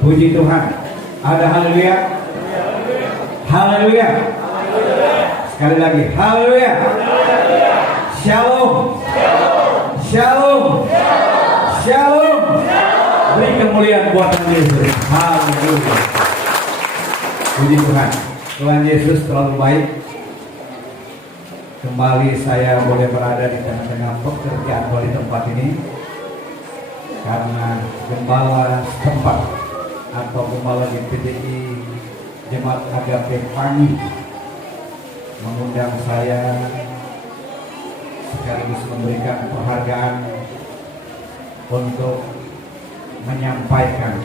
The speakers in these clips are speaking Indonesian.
Puji Tuhan. Ada haleluya. Haleluya. Sekali lagi haleluya. Shalom. Shalom. Shalom. Beri kemuliaan buat Tuhan Yesus. Haleluya. Puji Tuhan. Tuhan Yesus terlalu baik. Kembali saya boleh berada di tengah-tengah pekerjaan di tempat ini karena gembala setempat atau gembala di PTI Jemaat Agape Pangi mengundang saya sekaligus memberikan penghargaan untuk menyampaikan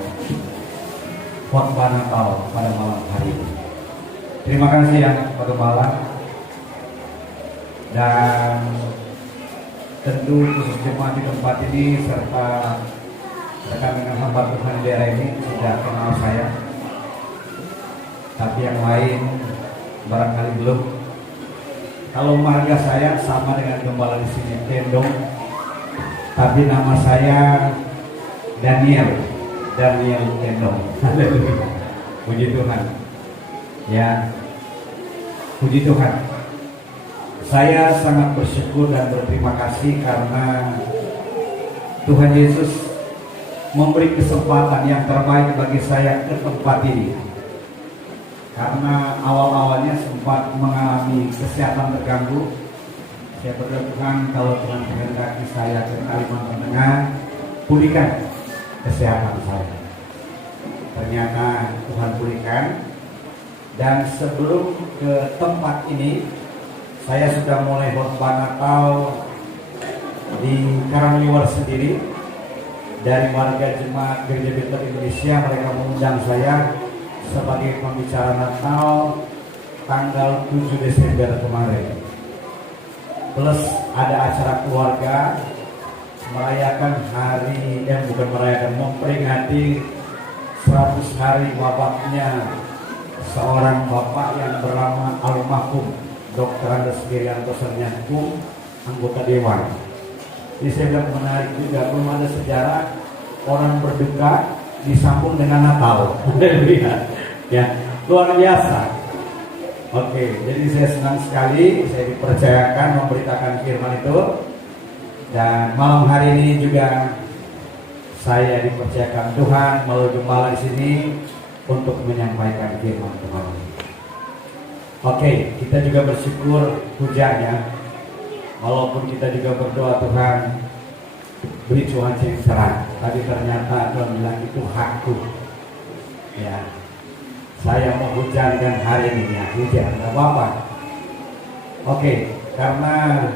khotbah Natal pada malam hari ini. Terima kasih ya Pak Gembala. Dan tentu khusus jemaat di tempat ini serta rekan-rekan hamba Tuhan di daerah ini sudah kenal saya. Tapi yang lain barangkali belum. Kalau marga saya sama dengan gembala di sini Tendong, tapi nama saya Daniel Tendong. Haleluya. Puji Tuhan. Ya, puji Tuhan. Saya sangat bersyukur dan berterima kasih karena Tuhan Yesus memberi kesempatan yang terbaik bagi saya ke tempat ini. Karena awal-awalnya sempat mengalami kesehatan terganggu. Saya berdoa Tuhan, kalau Tuhan menghendaki saya ke Kalimantan Tengah, pulihkan kesehatan saya. Ternyata Tuhan pulihkan. Dan sebelum ke tempat ini, saya sudah mulai khotbah Natal di Karanganyar sendiri. Dari warga jemaat Gereja Bethel Indonesia, mereka mengundang saya sebagai pembicara Natal tanggal 7 Desember kemarin. Plus ada acara keluarga merayakan memperingati 100 hari wafatnya seorang bapak yang bernama almarhum Dr. Andes Girianto Sernyangku, anggota Dewan. Jadi saya bilang menarik juga, belum ada sejarah orang berduka disambung dengan Natal. Ya, luar biasa. Oke, jadi saya senang sekali saya dipercayakan memberitakan firman itu. Dan malam hari ini juga saya dipercayakan Tuhan melalui gembala di sini untuk menyampaikan firman Tuhan. Oke, kita juga bersyukur hujannya. Walaupun kita juga berdoa Tuhan beri cuaca yang cerah, tapi ternyata Tuhan bilang itu hakku. Ya, saya mau hujankan hari ini ya, hujan, tidak apa-apa. Oke, karena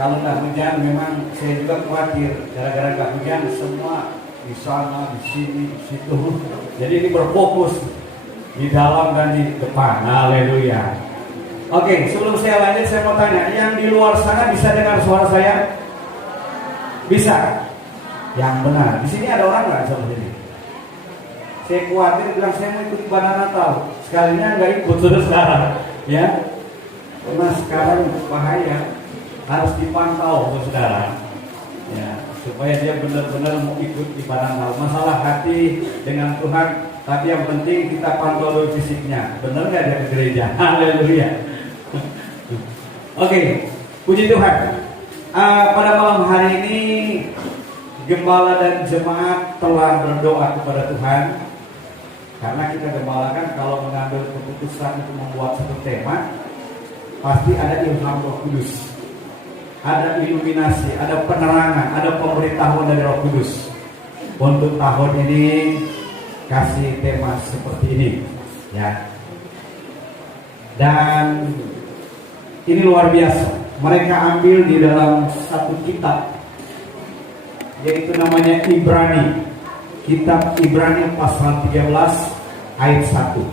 kalau nggak hujan memang saya juga khawatir. Gara-gara nggak hujan semua di sana, di sini, di situ. Jadi ini berfokus di dalam dan di depan. Haleluya. Oke, sebelum saya lanjut saya mau tanya, yang di luar sana bisa dengar suara saya? Bisa? Yang benar. Di sini ada orang nggak seperti ini? Saya khawatir bilang saya mau ikut ibadah Natal, sekalinya nggak ikut saudara. Ya, karena sekarang bahaya, harus dipantau saudara. Ya, supaya dia benar-benar mau ikut ibadah Natal. Masalah hati dengan Tuhan. Tapi yang penting kita pantau dulu fisiknya. Benar nggak dia ke gereja? Haleluya. Oke, puji Tuhan. Pada malam hari ini gembala dan jemaat telah berdoa kepada Tuhan. Karena kita gembala kan kalau mengambil keputusan untuk membuat satu tema, pasti ada ilham Roh Kudus, ada iluminasi, ada penerangan, ada pemberitahuan dari Roh Kudus. Untuk tahun ini kasih tema seperti ini, ya. Dan ini luar biasa. Mereka ambil di dalam satu kitab, yaitu namanya Ibrani. Kitab Ibrani pasal 13 ayat 1.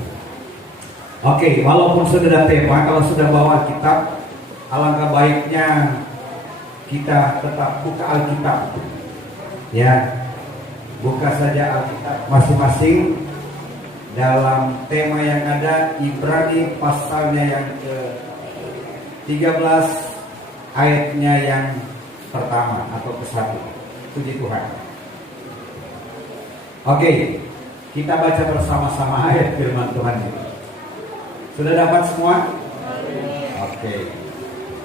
Oke, walaupun sudah ada tema, kalau sudah bawa kitab, alangkah baiknya kita tetap buka Alkitab. Ya. Buka saja Alkitab masing-masing dalam tema yang ada Ibrani pasalnya yang ke-13 ayatnya yang pertama atau ke-1. Puji Tuhan. Oke, kita baca bersama-sama ayat firman Tuhan ini. Sudah dapat semua? Oke.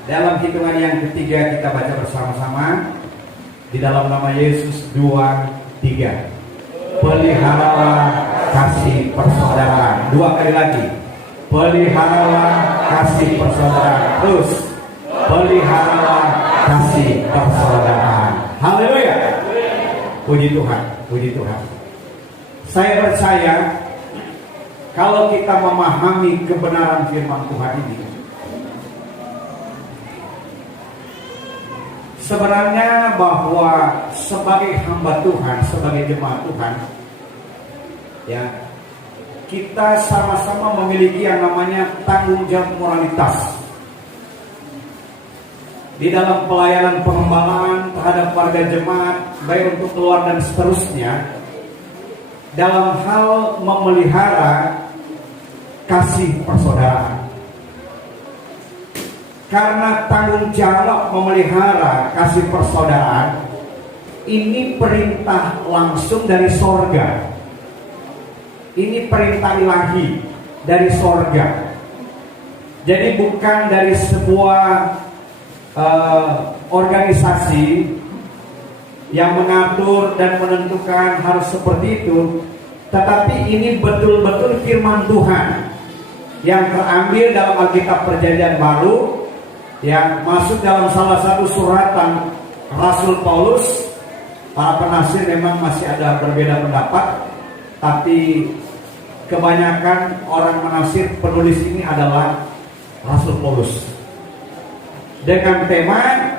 Dalam hitungan yang ketiga kita baca bersama-sama. Di dalam nama Yesus 2, 3. Peliharalah kasih persaudaraan. 2 kali lagi. Peliharalah kasih persaudaraan. Terus. Peliharalah kasih persaudaraan. Haleluya. Puji Tuhan, puji Tuhan. Saya percaya kalau kita memahami kebenaran firman Tuhan ini, sebenarnya bahwa sebagai hamba Tuhan, sebagai jemaat Tuhan, ya, kita sama-sama memiliki yang namanya tanggung jawab moralitas di dalam pelayanan pengembalaan terhadap warga jemaat, baik untuk keluar dan seterusnya, dalam hal memelihara kasih persaudaraan. Karena tanggung jawab memelihara kasih persaudaraan ini perintah langsung dari sorga. Ini perintah ilahi dari sorga. Jadi bukan dari sebuah organisasi yang mengatur dan menentukan harus seperti itu, tetapi ini betul-betul firman Tuhan yang terambil dalam Alkitab Perjanjian Baru, yang masuk dalam salah satu suratan Rasul Paulus. Para penafsir memang masih ada berbeda pendapat, tapi kebanyakan orang menafsir penulis ini adalah Rasul Paulus, dengan tema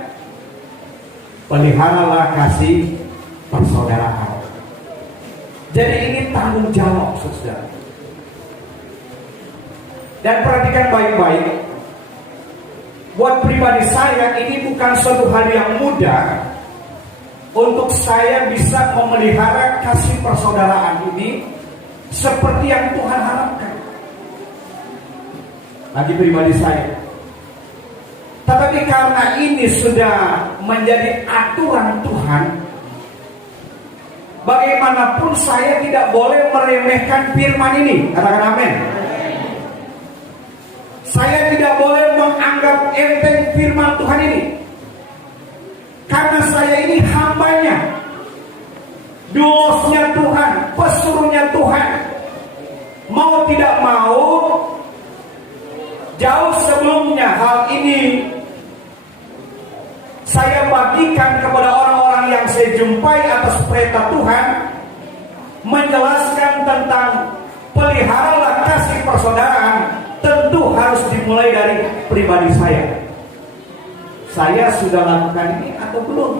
peliharalah kasih persaudaraan. Jadi ini tanggung jawab, saudara. Dan perhatikan baik-baik, buat pribadi saya ini bukan suatu hal yang mudah untuk saya bisa memelihara kasih persaudaraan ini seperti yang Tuhan harapkan bagi pribadi saya. Tetapi karena ini sudah menjadi aturan Tuhan, bagaimanapun saya tidak boleh meremehkan firman ini. Katakan amin. Saya tidak boleh menganggap enteng firman Tuhan ini, karena saya ini hambanya, duosnya Tuhan, pesuruhnya Tuhan. Mau tidak mau, jauh sebelumnya hal ini saya bagikan kepada orang-orang yang saya jumpai atas perintah Tuhan, menjelaskan tentang peliharalah kasih persaudaraan. Tentu harus dimulai dari pribadi saya. Saya sudah lakukan ini atau belum?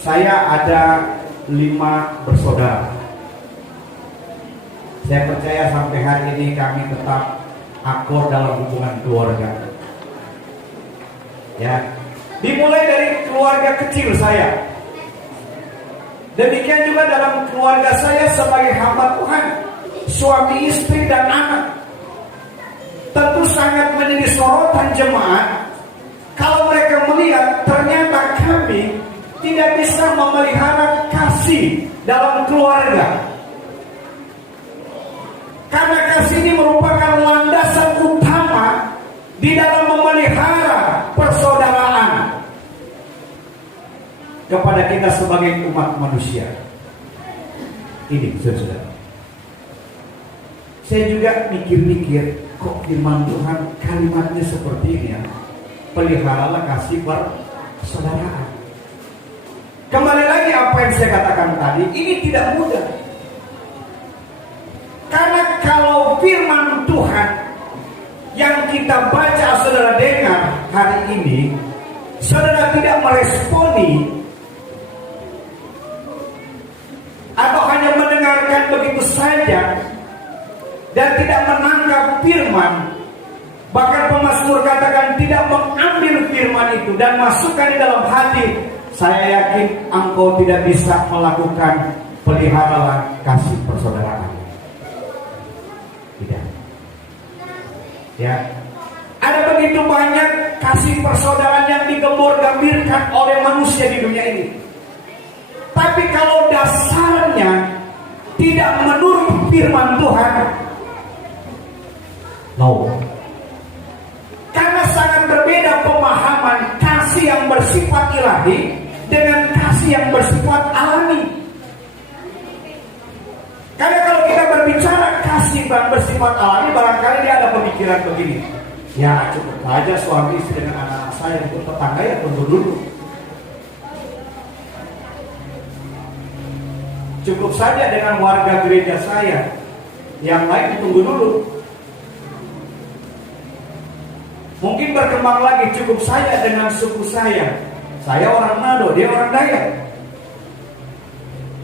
Saya ada 5 bersaudara. Saya percaya sampai hari ini kami tetap akur dalam hubungan keluarga. Ya, dimulai dari keluarga kecil saya. Demikian juga dalam keluarga saya sebagai hamba Tuhan, suami, istri, dan anak. Tentu sangat menjadi sorotan jemaat kalau mereka melihat ternyata kami tidak bisa memelihara kasih dalam keluarga. Karena kasih ini merupakan landasan utama di dalam memelihara persaudaraan kepada kita sebagai umat manusia. Ini saudara. Saya juga mikir-mikir, kok firman Tuhan kalimatnya seperti ini ya, peliharalah kasih persaudaraan. Kembali lagi apa yang saya katakan tadi, ini tidak mudah. Karena kalau firman Tuhan yang kita baca, saudara dengar hari ini, saudara tidak meresponi atau hanya mendengarkan begitu saja dan tidak menangkap firman, bahkan pemazmur katakan tidak mengambil firman itu dan masukkan di dalam hati, saya yakin engkau tidak bisa melakukan peliharalah kasih persaudaraan. Tidak. Ya, ada begitu banyak kasih persaudaraan yang digembor-gembirkan oleh manusia di dunia ini. Tapi kalau dasarnya tidak menurut firman Tuhan, no. Karena sangat berbeda pemahaman kasih yang bersifat ilahi dengan kasih yang bersifat alami. Karena kalau kita berbicara kasih yang bersifat alami, barangkali dia ada pemikiran begini. Ya cukup saja suami istri dengan anak saya, untuk tetangga ya tunggu dulu. Cukup saja dengan warga gereja saya, yang lain tunggu dulu. Mungkin berkembang lagi, cukup saja dengan suku saya. Saya orang Manado, dia orang Dayak.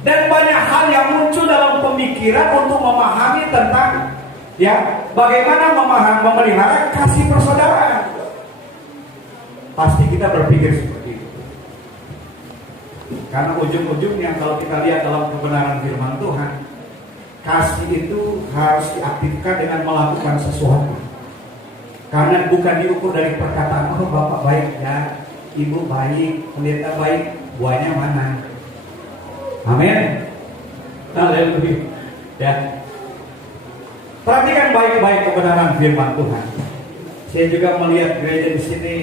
Dan banyak hal yang muncul dalam pemikiran untuk memahami tentang bagaimana memelihara kasih persaudaraan. Pasti kita berpikir seperti itu. Karena ujung-ujungnya kalau kita lihat dalam kebenaran firman Tuhan, kasih itu harus diaktifkan dengan melakukan sesuatu. Karena bukan diukur dari perkataan, oh bapak baik ya, ibu baik, pendeta baik, buahnya mana? Amin. Haleluya. Ya. Perhatikan baik-baik kebenaran firman Tuhan. Saya juga melihat gereja di sini,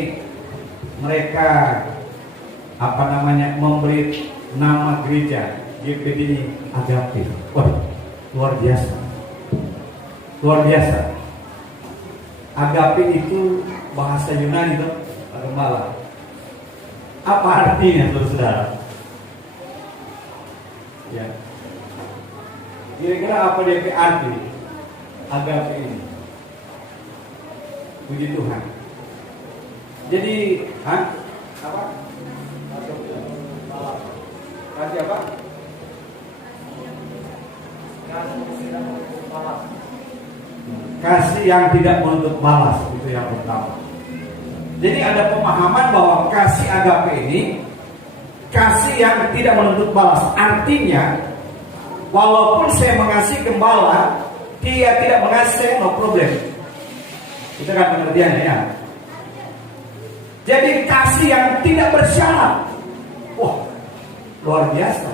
mereka memberi nama gereja GPD Agape. Wah, luar biasa. Luar biasa. Agape itu bahasa Yunani tuh, Pak Gembala. Apa artinya, saudara? Ya. Kira-kira apa dia arti Agape ini? Puji Tuhan. Jadi, apa? Kasih apa? Kasih yang tidak menuntut balas, itu yang pertama. Jadi ada pemahaman bahwa kasih agape ini kasih yang tidak menuntut balas. Artinya, walaupun saya mengasihi gembala, dia tidak mengasihi, no problem. Itu kan pengertiannya ya. Jadi kasih yang tidak bersyarat. Wah, luar biasa.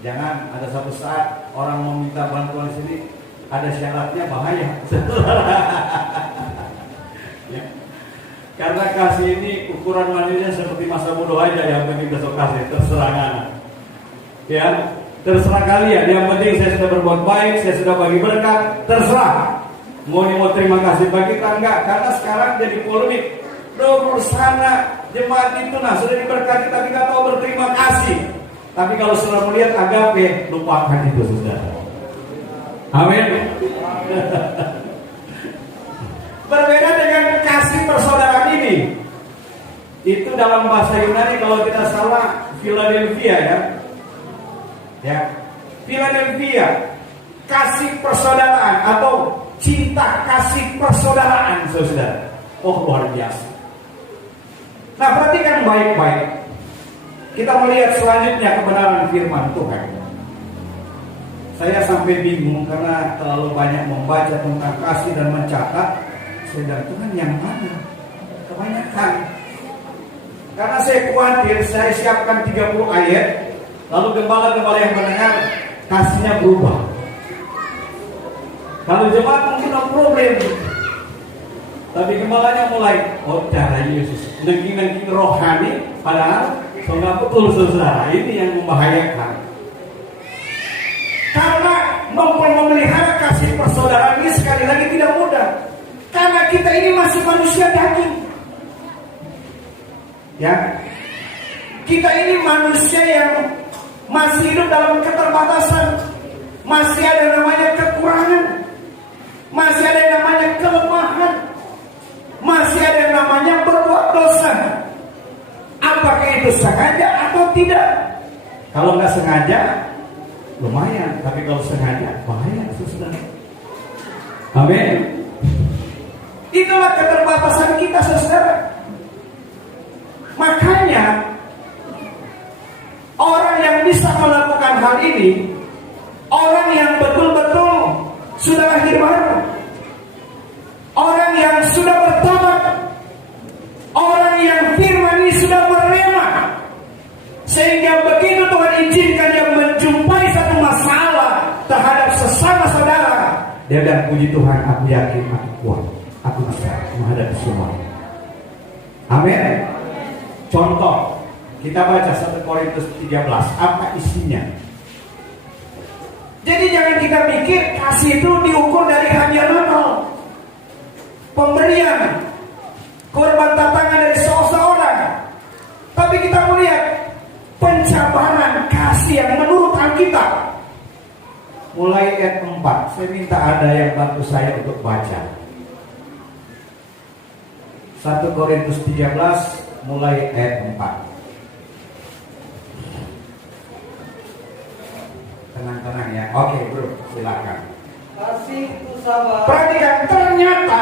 Jangan ada satu saat orang meminta bantuan di sini ada syaratnya, bahaya. Ya. Karena kasih ini ukuran manisnya seperti masa bodoh aja, yang penting besok kasih, terserah anak. Ya, terserah kalian. Yang penting saya sudah berbuat baik, saya sudah bagi berkat, terserah. Mau terima kasih bagi kita enggak? Karena sekarang jadi polemik. Doa sana jemaat itu sudah diberkati tapi nggak tahu berterima kasih. Tapi kalau sudah melihat agape, lupakan itu sudah. Amin. Berbeda dengan kasih persaudaraan ini. Itu dalam bahasa Yunani kalau tidak salah Philadelphia ya. Ya. Philadelphia, kasih persaudaraan atau cinta kasih persaudaraan, saudara. Oh, luar biasa. Nah, perhatikan baik-baik. Kita melihat selanjutnya kebenaran firman Tuhan. Saya sampai bingung karena terlalu banyak membaca tentang kasih dan mencatat. Saya bilang, Tuhan yang mana? Kebanyakan. Karena saya khawatir, saya siapkan 30 ayat, lalu gembala-gembala yang mendengar, kasihnya berubah. Kalau jemaat mungkin no problem. Tapi gembalanya mulai, oh darah Yesus, nengking-nengking rohani, padahal nggak betul saudara. Ini yang membahayakan. Karena memelihara kasih persaudaraan ini sekali lagi tidak mudah. Karena kita ini masih manusia daging. Ya, kita ini manusia yang masih hidup dalam keterbatasan, masih ada namanya kekurangan, masih ada namanya kelemahan, masih ada namanya berbuat dosa. Apakah itu sengaja atau tidak? Kalau nggak sengaja, lumayan. Tapi kalau sengaja, bahaya, saudara. Amin. Itulah keterbatasan kita, saudara. Makanya orang yang bisa melakukan hal ini, orang yang betul-betul sudah lahir baru, orang yang sudah bertobat, orang yang firman ini sudah berrema, Dia bilang, puji Tuhan, aku yakin, aku kuat, aku bisa menghadapi semua. Amin. Contoh, kita baca 1 Korintus 13, apa isinya? Jadi jangan kita pikir kasih itu diukur dari hadiah Natal, pemberian, korban tantangan dari seseorang. Tapi kita melihat pencabaran kasih yang menurut Alkitab. Mulai ayat 4, saya minta ada yang bantu saya untuk baca. 1 Korintus 13 mulai ayat 4. Tenang-tenang ya. Oke, bro, silakan. Kasih itu sabar. Perhatikan, ternyata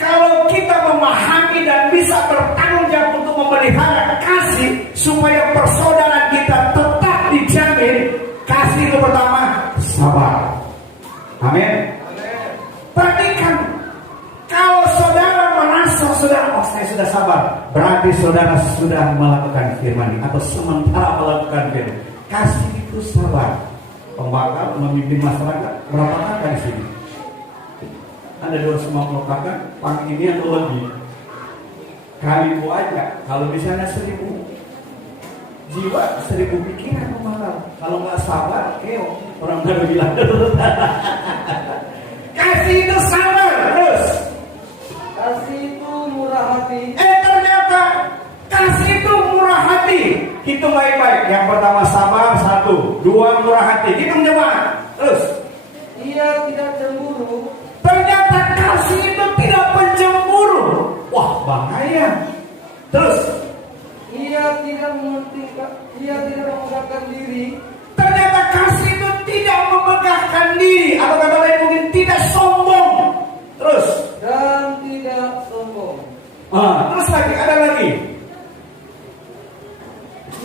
kalau kita memahami dan bisa bertanggung jawab untuk memelihara kasih supaya persaudaraan kita tetap dijamin, kasih itu pertama sabar. Amin. Perhatikan, kalau saudara merasa saya sudah sabar, berarti saudara sudah melakukan firman atau sementara melakukan firman. Kasih itu sabar. Pembakar memimpin masyarakat berapa kakak di sini? Ada 250 kakak, pang ini atau lebih. Kali aja, kalau misalnya 1000 jiwa, 1000 pikiran pembakar. Kalau nggak sabar, keo. Orang baru bilang. Kasih itu sabar, terus. Kasih itu murah hati. Ternyata kasih itu murah hati. Hitung baik-baik. Yang pertama sabar, 1, 2 murah hati. Hitung coba. Terus. Ia tidak cemburu. Ternyata kasih itu tidak pencemburu. Wah, bahaya. Terus. Ia tidak memegahkan diri. Ternyata kasih itu tidak memegahkan diri. Atau kata lain mungkin tidak sombong. Terus. Dan tidak sombong. Terus lagi, ada lagi.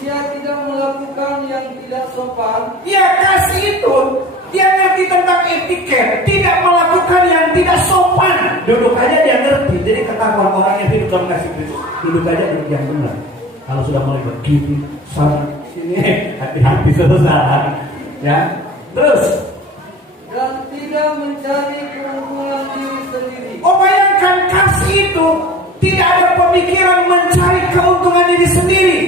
Ia tidak melakukan yang tidak sopan. Ya, kasih itu dia ngerti tentang etiket, tidak melakukan yang tidak sopan. Duduk aja dia ngerti. Jadi ketahuan orang yang hidup dalam kasih Kristus, duduk aja duduk yang benar. Kalau sudah mulai begini, sana sini, hati-hati selesai. Ya, terus. Dan tidak mencari keuntungan diri sendiri. Oh, bayangkan kasih itu tidak ada pemikiran mencari keuntungan diri sendiri.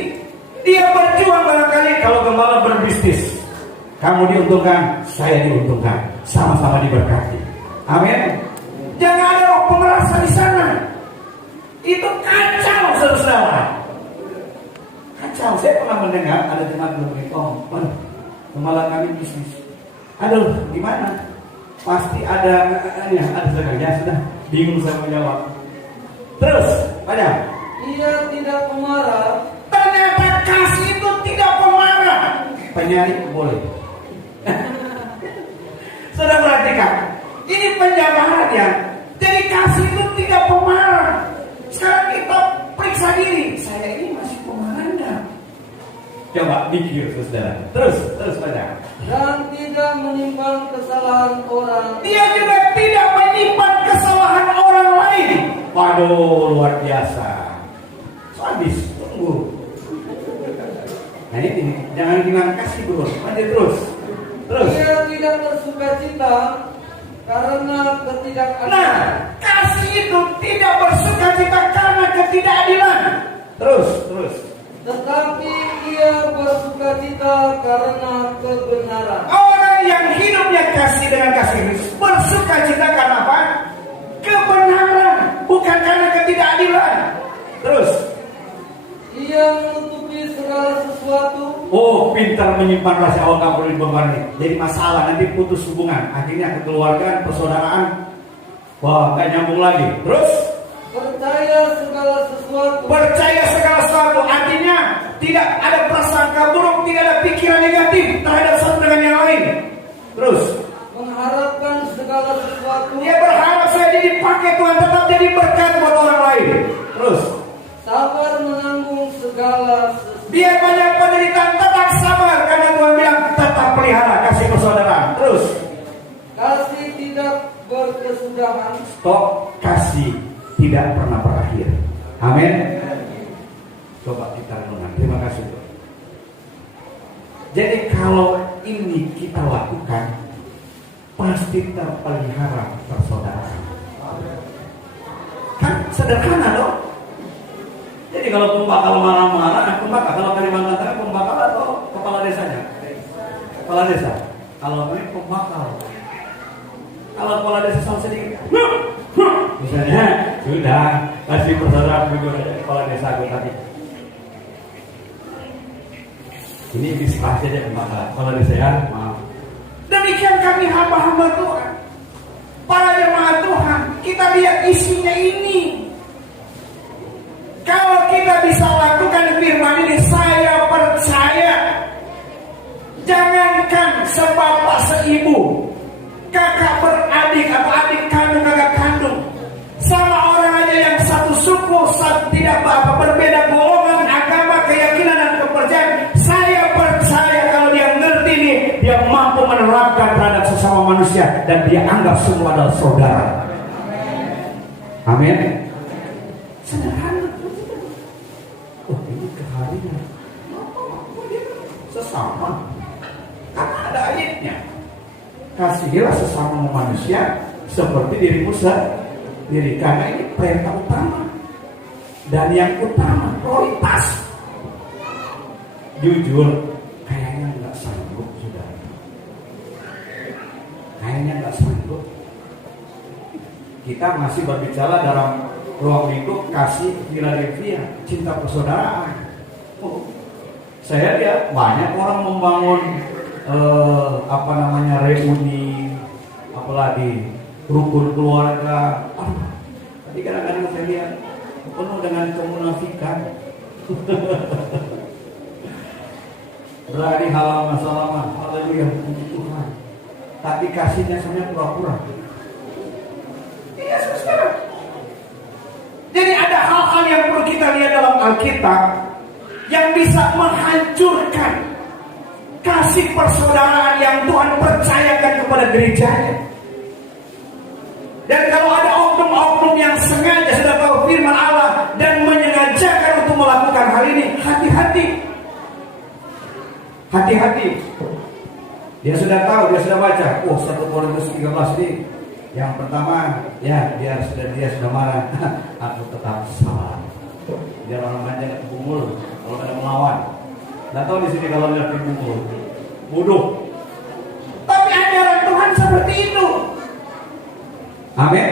Dia berjuang barangkali kalau gembala berbisnis. Kamu diuntungkan, saya diuntungkan, sama-sama diberkati. Amin. Jangan ada roh pemerasa di sana. Itu kacau, saudara. Kacau. Saya pernah mendengar ada jemaat berbicara, gembala kami bisnis. Aduh, gimana? Pasti ada segalanya, sudah bingung saya menjawab. Terus, banyak. Ia tidak pemarah. Ternyata kasih itu tidak pemarah. Penyari boleh. Sudah perhatikan, ini penjabarannya. Jadi kasih itu tidak pemarah. Sekarang kita periksa diri, saya ini masih pemarah enggak? Coba pikir, saudara. Terus banyak. Dan tidak menyimpan kesalahan orang. Dia juga tidak menyimpan kesalahan orang lain. Waduh, luar biasa. Habis, tunggu. Nah ini, jangan bilang kasih bro. Lanjut terus. Dia tidak bersuka cita karena ketidakadilan. Nah, kasih itu tidak bersuka cita karena ketidakadilan. Terus. Tetapi ia bersuka cita karena kebenaran. Orang yang hidupnya kasih dengan kasih Kristus bersuka cita karena apa? Kebenaran, bukan karena ketidakadilan. Terus. Ia menutupi segala sesuatu. Oh, pintar menyimpan rahasia. Oh, nggak perlu dibongkar. Jadi masalah, nanti putus hubungan. Akhirnya kekeluargaan, persaudaraan, wah, nggak nyambung lagi. Terus. Percaya segala sesuatu. Artinya tidak ada prasangka buruk, tidak ada pikiran negatif terhadap satu dengan yang lain. Terus. Mengharapkan segala sesuatu. Dia berharap saya dipakai Tuhan, tetap jadi berkat buat orang lain. Terus. Sabar menanggung segala sesuatu. Biar banyak penderitaan, tetap sabar karena Tuhan bilang tetap pelihara kasih persaudaraan. Terus. Kasih tidak berkesudahan. Stop, kasih tidak pernah berakhir. Amin. Coba kita renungkan. Terima kasih Tuhan. Jadi kalau ini kita lakukan, pasti terpelihara persaudaraan. Kan sederhana dong. Jadi kalau pembakal marah-marah, pembakal kalau Kalimantan Tengah pembakal atau kepala desanya? Kepala desa. Kalau ini pembakal. Kalau kepala desa sama sedikit, misalnya sudah kasih persaudaraan juga kepala desa aku tadi. Ini bisa saja pembakal. Kepala desa ya, maaf. Demikian kami hamba-hamba Tuhan, para jemaat Tuhan, kita lihat isinya ini. Kalau kita bisa lakukan firman ini, saya percaya, jangankan sebapak seibu, kakak beradik atau adik kandung kakak kandung, sama orang aja yang satu suku, tidak berbeda golongan, agama, keyakinan dan kepercayaan, saya percaya kalau dia ngerti ini, dia mampu menerapkan terhadap sesama manusia dan dia anggap semua adalah saudara. Amin. Sederhana. Oh, ini kehadiran sesama. Karena ada ayatnya. Kasihilah sesama manusia seperti dirimu sendiri. Karena ini perintah utama. Dan yang utama, prioritas. Jujur, kayaknya nggak sanggup, sudah. Kayaknya nggak sanggup. Kita masih berbicara dalam ruang lingkup kasih Philadelphia, cinta persaudaraan. Saya lihat banyak orang membangun reuni, apalagi rukun keluarga. Tapi kadang-kadang saya lihat penuh dengan kemunafikan. Berani halal masalah, haleluya puji Tuhan. Tapi kasihnya sebenarnya pura-pura. Iya, saudara. Jadi ada hal-hal yang perlu kita lihat dalam Alkitab yang bisa menghancurkan kasih persaudaraan yang Tuhan percayakan kepada gerejanya. Dan kalau ada oknum-oknum yang sengaja sudah tahu firman Allah dan menyengajakan untuk melakukan hal ini, hati-hati. Hati-hati. Dia sudah tahu, dia sudah baca. 1 Korintus 13 ini. Yang pertama, ya dia sudah marah. Aku tetap salah. Biar orang banyak yang kebumul kalau ada melawan. Nggak tahu di sini kalau lihat kebumul, bodoh. Tapi ajaran Tuhan seperti itu. Amin.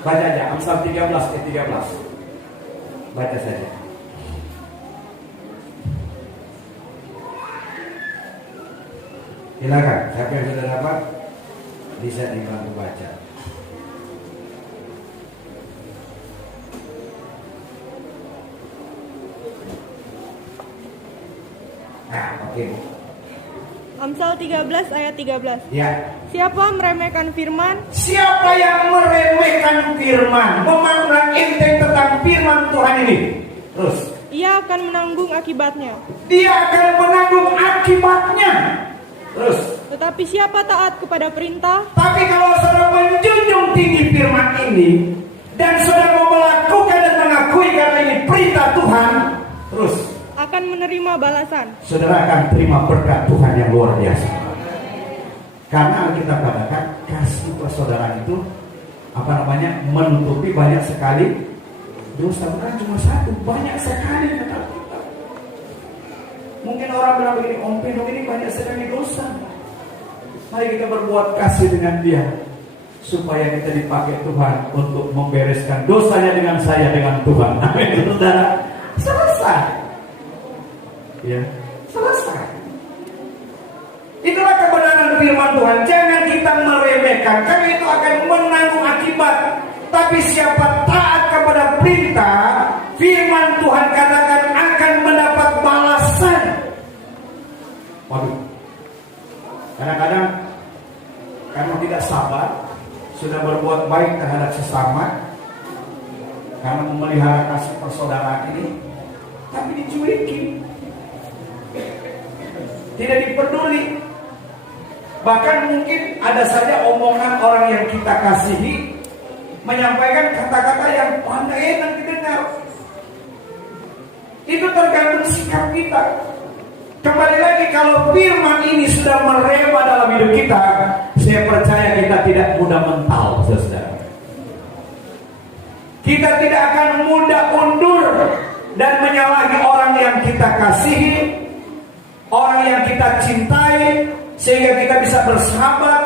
Baca aja Amsal 13 ayat 13. Baca saja. Silakan, siapa yang sudah dapat bisa dibantu baca. Nah, oke. Amsal 13 ayat 13. Ya. Siapa meremehkan firman? Siapa yang meremehkan firman, memandang enteng tentang firman Tuhan ini, terus Ia akan menanggung akibatnya. dia akan menanggung akibatnya. Terus, Tetapi siapa taat kepada perintah? tapi kalau saudara menjunjung tinggi firman ini dan saudara mau melakukan dan mengakui karena ini perintah Tuhan, terus akan menerima balasan. saudara akan terima berkat Tuhan yang luar biasa. Karena kita katakan kasih persaudaraan itu menutupi banyak sekali dosa. Bukan cuma satu, banyak sekali kata kita. Mungkin orang bilang begini, Om Pino ini banyak sekali dosa. Mari kita berbuat kasih dengan dia supaya kita dipakai Tuhan untuk membereskan dosanya dengan saya, dengan Tuhan. Amin, saudara. Selesai. Ya, selesai. Itulah kebenaran firman Tuhan. Jangan kita meremehkan, karena itu akan menanggung akibat. Tapi siapa taat kepada perintah, firman Tuhan katakan akan mendapat balasan. Waduh. Kadang-kadang karena tidak sabar, sudah berbuat baik terhadap sesama, karena memelihara kasih persaudaraan ini, tapi dicuekin, tidak dipeduli. Bahkan mungkin ada saja omongan orang yang kita kasihi menyampaikan kata-kata yang pandai dan didengar. Itu tergantung sikap kita. Kembali lagi, kalau firman ini sudah merema dalam hidup kita, saya percaya kita tidak mudah mental, saudara. Kita tidak akan mudah undur dan menyalahi orang yang kita kasihi, orang yang kita cintai, sehingga kita bisa bersahabat,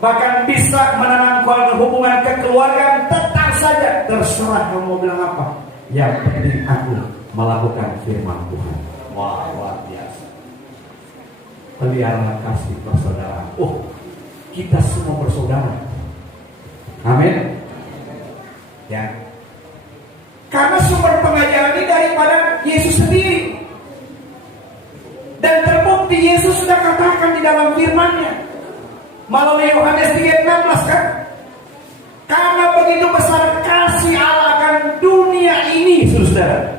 bahkan bisa menanamkan hubungan kekeluargaan. Tetap saja, terserah kamu mau bilang apa. Yang penting aku melakukan firman Tuhan. Wah, luar biasa. Pelihara kasih persaudaraan. Oh, kita semua bersaudara. Amin. Ya. Karena sumber pengajaran ini daripada Yesus sendiri. Dan terbukti Yesus sudah katakan di dalam firman-Nya melalui Yohanes 3:16 kan? Karena begitu besar kasih Allah akan dunia ini, saudara.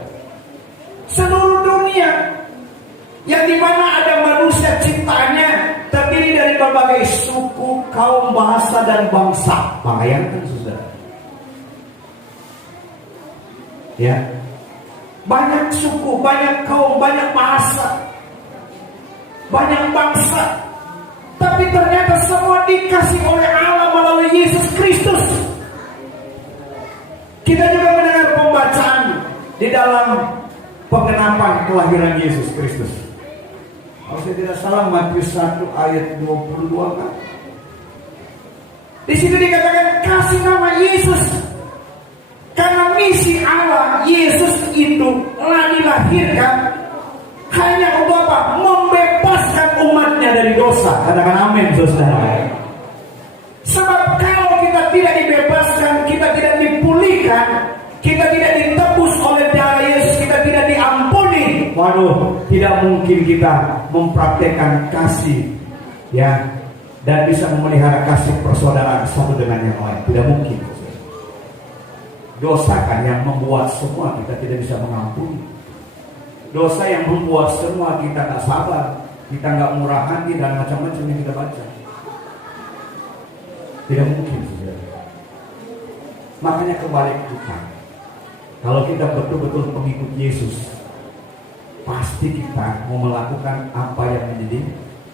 Seluruh dunia yang dimana ada manusia ciptaannya terdiri dari berbagai suku, kaum, bahasa, dan bangsa. Bayangkan, saudara. Ya, banyak suku, banyak kaum, banyak bahasa, banyak bangsa, tapi ternyata semua dikasih oleh Allah melalui Yesus Kristus. Kita juga mendengar pembacaan di dalam pengenapan kelahiran Yesus Kristus. Kalau saya tidak salah, Matius 1 ayat 22 kan? Di situ dikatakan kasih nama Yesus. Karena misi Allah, Yesus itu dilahirkan hanya untuk apa? Membebaskan umatnya dari dosa. Katakan amin, saudara. Sebab kalau kita tidak dibebaskan, kita tidak dipulihkan, kita tidak ditebus oleh darah Yesus, kita tidak diampuni, waduh, tidak mungkin kita mempraktekkan kasih, ya, dan bisa memelihara kasih persaudaraan satu dengan yang lain. Tidak mungkin. Dosa kan yang membuat semua kita tidak bisa mengampuni. Dosa yang membuat semua kita tak sabar, kita nggak murah hati, dan macam-macam yang kita baca. Tidak mungkin, saudara. Makanya kebalikan. Kalau kita betul-betul pengikut Yesus, pasti kita mau melakukan apa yang menjadi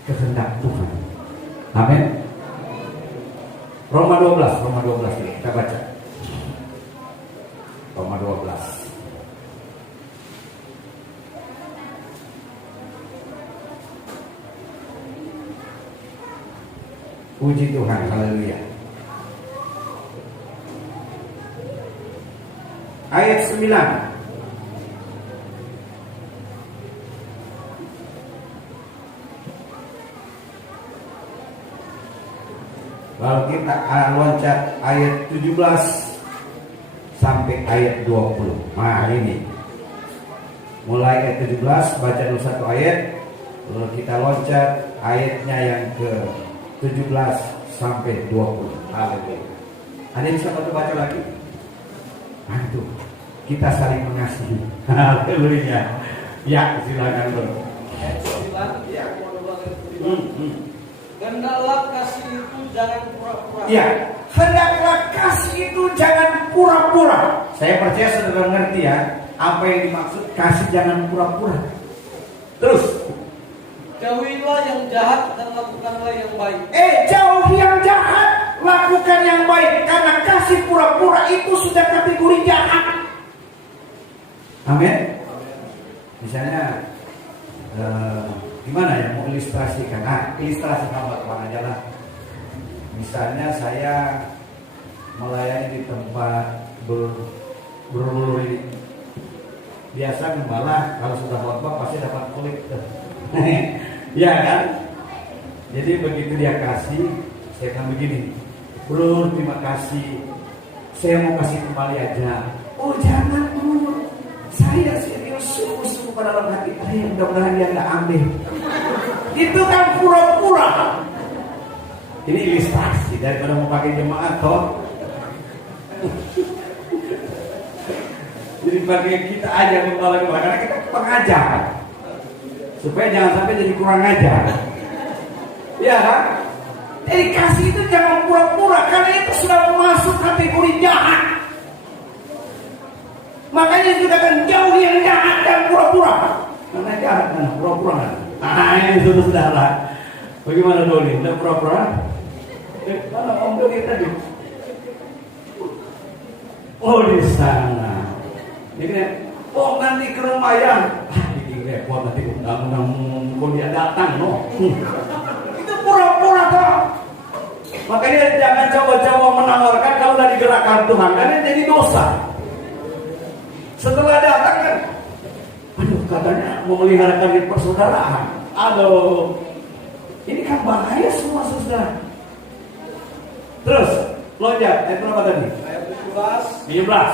kehendak Tuhan. Amin. Roma 12 ini kita baca. Roma 12. Puji Tuhan, haleluya. Ayat 9. Lalu kita loncat ayat 17 sampai ayat 20. Nah ini mulai ayat 17, baca dulu satu ayat, lalu kita loncat ayatnya yang ke 17 sampai 20. Haleluya. Ada yang bisa baca lagi? Nah itu, kita saling mengasihi. Haleluya. Ya, silakan bro. Ayat 9, ya, hendaklah kasih itu jangan pura-pura. Ya, hendaklah kasih itu jangan pura-pura. Saya percaya saudara ngerti ya apa yang dimaksud kasih jangan pura-pura. Terus, jauhilah yang jahat dan lakukanlah yang baik. Jauhi yang jahat, lakukan yang baik. Karena kasih pura-pura itu sudah kategori jahat. Amin. Misalnya gimana ya mau ilustrasikan? Ilustrasi hamba aja lah. Misalnya saya melayani di tempat berulur ini. Biasa gembala kalau sudah khotbah pasti dapat kulit. Ya kan? Jadi begitu dia kasih, saya akan begini. Bro, terima kasih. Saya mau kasih kembali aja. Oh jangan bro, saya serius sungguh-sungguh pada dalam hati. Mudah-mudahan dia nggak ambil. Itu kan pura-pura. Ini ilustrasi daripada mau pakai jemaat toh. Jadi bagi kita aja kembali karena kita pengajar. Supaya jangan sampai jadi kurang ajar. Ya kan? Jadi kasih itu jangan pura-pura, karena itu sudah masuk kategori jahat. Makanya kita akan jauhi yang jahat dan pura-pura. Karena jahat kan, pura-pura. Ini saudara. Bagaimana Doli? Tidak pura-pura? Mana Om Doli tadi? Oh di sana. Ini oh nanti ke rumah yang ini repot nanti undang-undang kuliah datang no. Itu pura-pura toh. Makanya jangan coba-coba menawarkan kalau udah digerakkan Tuhan, karena jadi dosa. Setelah datang kan, aduh katanya memeliharakan persaudaraan. Aduh, ini kan bahaya semua saudara. Terus lonjak, ayat berapa tadi? Ayat 17. 17.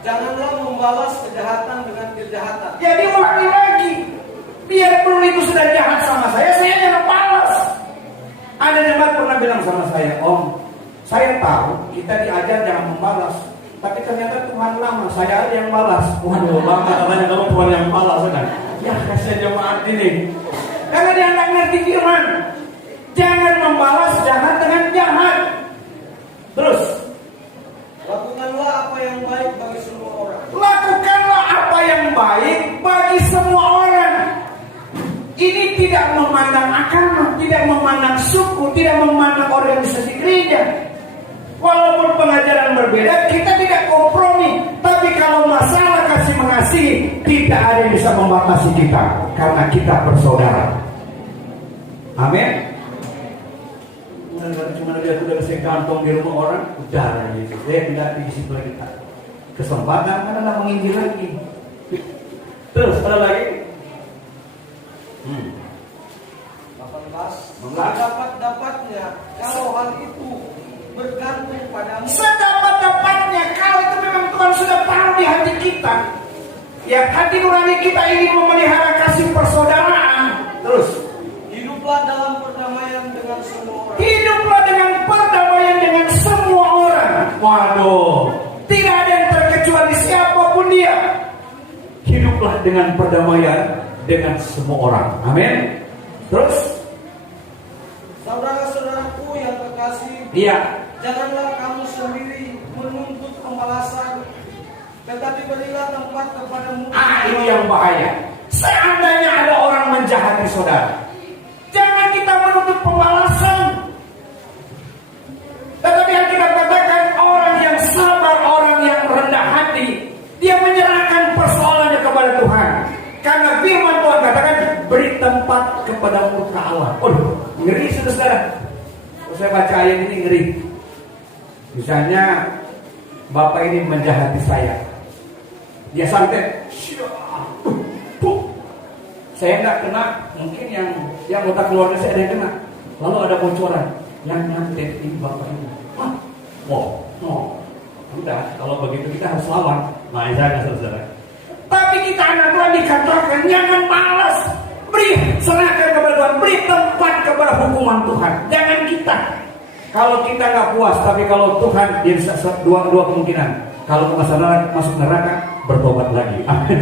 Janganlah membalas kejahatan dengan kejahatan. Jadi ulangi lagi. Biarpun itu sudah jahat sama saya jangan balas. Ada jemaat pernah bilang sama saya, Om, saya tahu kita diajar jangan membalas, tapi ternyata Tuhan lama, saya aja yang balas. Waduh, bangga katanya kalau Tuhan yang balas kan. Ya kasihan jemaat ini. Karena dia nggak ngerti firman. Jangan membalas jahat dengan jahat. Terus, Lakukanlah apa yang baik bagi semua orang. lakukanlah apa yang baik bagi semua orang. Ini tidak memandang agama, tidak memandang suku, tidak memandang organisasi gereja. Walaupun pengajaran berbeda, kita tidak kompromi. Tapi kalau masalah kasih mengasihi, tidak ada yang bisa membatasi kita, karena kita bersaudara. Amin. Cuma lihat udah bisa kantong di rumah orang, udah gitu. Saya tidak diisi lagi. Kesempatan kan ada menginjil lagi. Terus ada lagi. 18. Sedapat-dapatnya kalau hal itu bergantung padamu. Sedapat-dapatnya kalau itu memang Tuhan sudah taruh di hati kita. Ya hati nurani kita ingin memelihara kasih persaudaraan. Terus Hiduplah dalam perdamaian dengan semua orang. hiduplah dengan perdamaian dengan semua orang. Waduh, tidak ada yang terkecuali siapapun dia. Hiduplah dengan perdamaian dengan semua orang. Amin. Terus, Saudara-saudaraku yang terkasih, iya. janganlah kamu sendiri menuntut pembalasan, tetapi berilah tempat kepada musuh. Ini yang bahaya. Seandainya ada orang menjahati saudara, jangan kita menuntut pembalasan. Tetapi yang kita katakan orang yang sabar, orang yang rendah hati, dia menyerahkan persoalannya kepada Tuhan. Karena firman Tuhan katakan beri tempat kepada murka Allah. Ngeri saudara. Saya baca ayat ini ngeri. Misalnya bapak ini menjahati saya, dia santet, saya nggak kena, mungkin yang otak keluarga saya ada yang kena. Lalu ada bocoran, yang nyantet ini bapak ini. Udah, kalau begitu kita harus lawan. Nah, saya saudara. Tapi kita anak Tuhan dikatakan jangan malas, beri serahkan kepada Tuhan, beri tempat kepada hukuman Tuhan. Jangan kita. Kalau kita nggak puas, tapi kalau Tuhan, dia bisa dua kemungkinan. Kalau masuk neraka, bertobat lagi. Amin.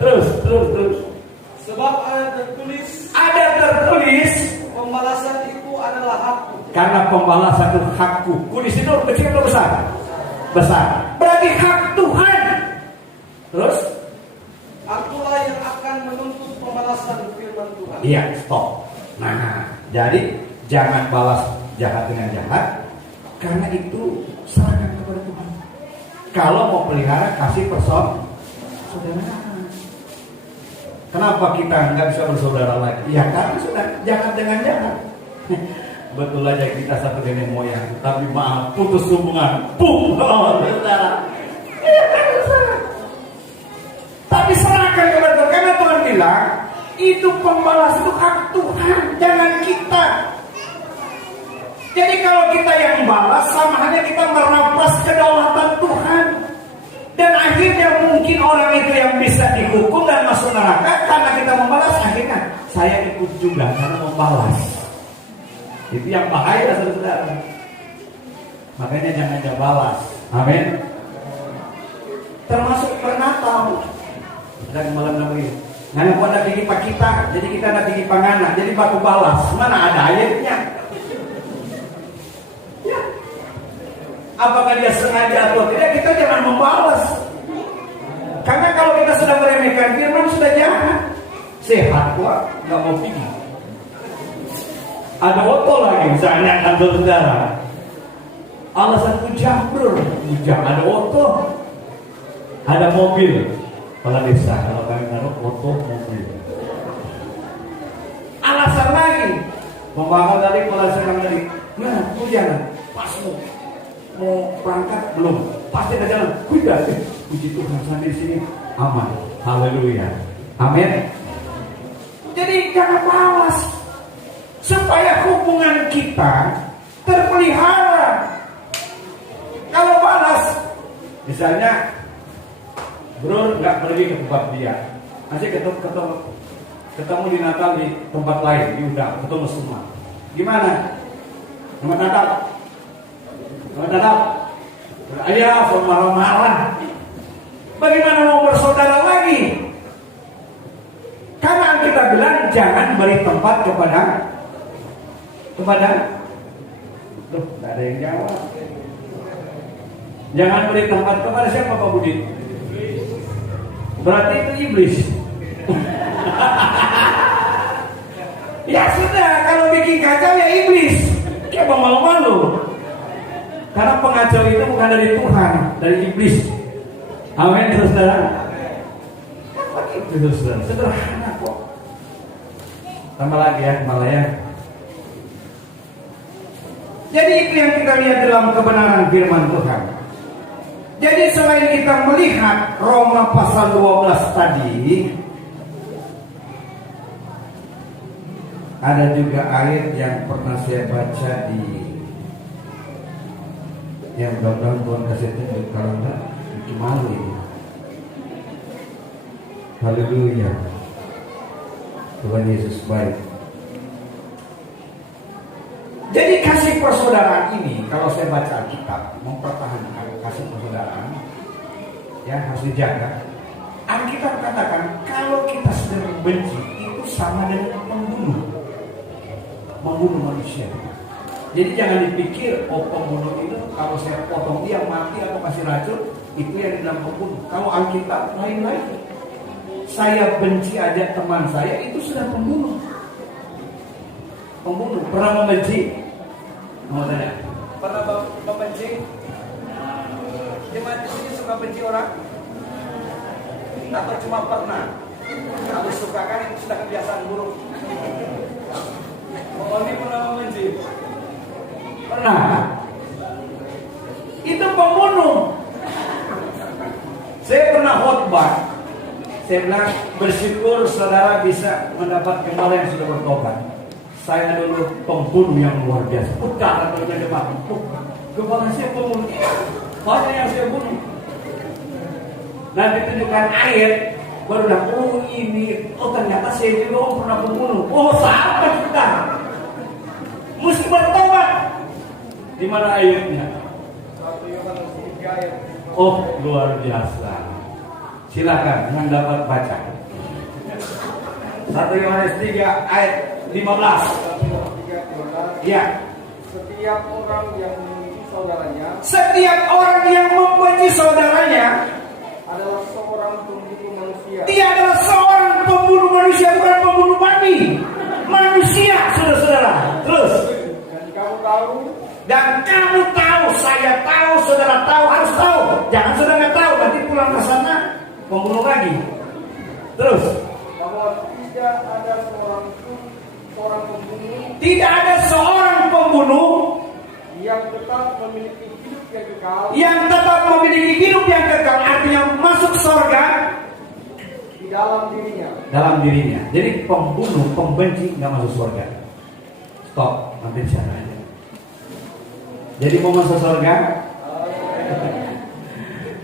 Terus. Sebab Ada tertulis. pembalasan itu adalah hakku. Karena pembalasan itu hakku. Kulis itu kecil atau besar? Besar. Berarti hak Tuhan. Terus? Akulah yang akan menuntut pembalasan firman Tuhan. Iya, stop. Nah, jadi jangan balas jahat dengan jahat, karena itu serahkan kepada Tuhan. Kalau mau pelihara kasih persaudaraan. Kenapa kita nggak bisa bersaudara lagi? Ya karena sudah jahat dengan jahat. Betul aja kita satu nenek moyang, tapi maaf putus hubungan. Saudara. Tapi serahkan kepada Tuhan, karena Tuhan bilang itu pembalas itu hak Tuhan, jangan kita. Jadi kalau kita yang balas, sama halnya kita merampas kedaulatan Tuhan. Dan akhirnya mungkin orang itu yang bisa dihukum dan masuk neraka karena kita membalas. Akhirnya saya ikut juga karena membalas. Itu yang bahaya saudara. Makanya jangan balas. Amin. Termasuk bernatal. Dan malam begini. Ngana buat nak pergi pak kita, jadi kita nak pergi pangana, jadi baku balas. Mana ada ayatnya? Ya. Apakah dia sengaja atau tidak? Kita jangan membalas. Karena kalau kita sudah meremehkan firman sudah jahat. Sehat kok, nggak mau pergi. Ada oto lagi misalnya kantor saudara. Alasan jambrur, ada oto, ada mobil. Kepala desa kalau kami naruh oto mobil. Alasan lagi, membakar dari kepala desa tadi. Nah, jangan pas mau berangkat belum, pasti ada jalan. Kuda, puji Tuhan sampai di sini aman. Haleluya, amin. Jadi jangan malas supaya hubungan kita terpelihara. Kalau malas, misalnya bro nggak pergi ke tempat dia, masih ketemu di Natal di tempat lain, diundang ketemu semua. Gimana? Selamat Natal. Selamat Natal. Ayah, marah-marah. Bagaimana mau bersaudara lagi? Karena kita bilang jangan beri tempat kepada loh, nggak ada yang jawab. Jangan beri tempat kepada siapa Pak Budi? Berarti itu iblis. Ya sudah, kalau bikin kacau ya iblis. Kayak malu-malu. Karena pengacau itu bukan dari Tuhan, dari iblis. Amin, saudara. Itu sederhana kok. Tambah lagi ya, malah ya. Jadi itu yang kita lihat dalam kebenaran firman Tuhan. Jadi selain kita melihat Roma pasal 12 tadi, ada juga ayat yang pernah saya baca di yang mudah-mudahan Tuhan kasih tunjuk, kalau enggak itu malu ini. Haleluya. Tuhan Yesus baik. Jadi kasih persaudaraan ini, kalau saya baca Alkitab, mempertahankan kasih persaudaraan, ya harus dijaga. Alkitab katakan kalau kita sedang membenci itu sama dengan membunuh manusia. Jadi jangan dipikir pembunuh itu kalau saya potong dia mati atau kasih racun itu yang dibilang pembunuh. Kalau Alkitab lain-lain. Saya benci aja teman saya itu sudah pembunuh. Pernah membenci? Mau tanya? Pernah membenci? Jemaat di sini suka benci orang? Atau cuma pernah? Kalau suka kan itu sudah kebiasaan buruk. Ini pernah membenci? Pernah. Itu pembunuh. Saya pernah khotbah. Saya bilang bersyukur saudara bisa mendapat kembali yang sudah bertobat. Saya dulu pembunuh yang luar biasa. Putar atau jemaat. Kepala saya pembunuh. Banyak yang saya bunuh. Nanti tunjukkan ayat. Baru dah, ini. Ternyata saya juga pernah pembunuh. Sahabat kita. Mesti bertobat. Di mana ayatnya? 1 Yohanes 3 ayat. Luar biasa. Silakan yang dapat baca. 1 Yohanes 3 ayat 15. Ya. Setiap orang yang membenci saudaranya adalah seorang pembunuh manusia. Dia adalah seorang pembunuh manusia, bukan pembunuh babi. Manusia, saudara-saudara. Terus. Dan kamu tahu, saya tahu, saudara tahu, harus tahu. Jangan saudara nggak tahu, nanti pulang ke sana pembunuh lagi. Terus. Bahwa tidak ada seorang pembunuh. Tidak ada seorang pembunuh yang tetap memiliki hidup yang kekal. Yang tetap memiliki hidup yang kekal, artinya masuk surga di dalam dirinya. Dalam dirinya. Jadi pembunuh, pembenci nggak masuk surga. Stop, nanti cara aja. Jadi mau masuk surga?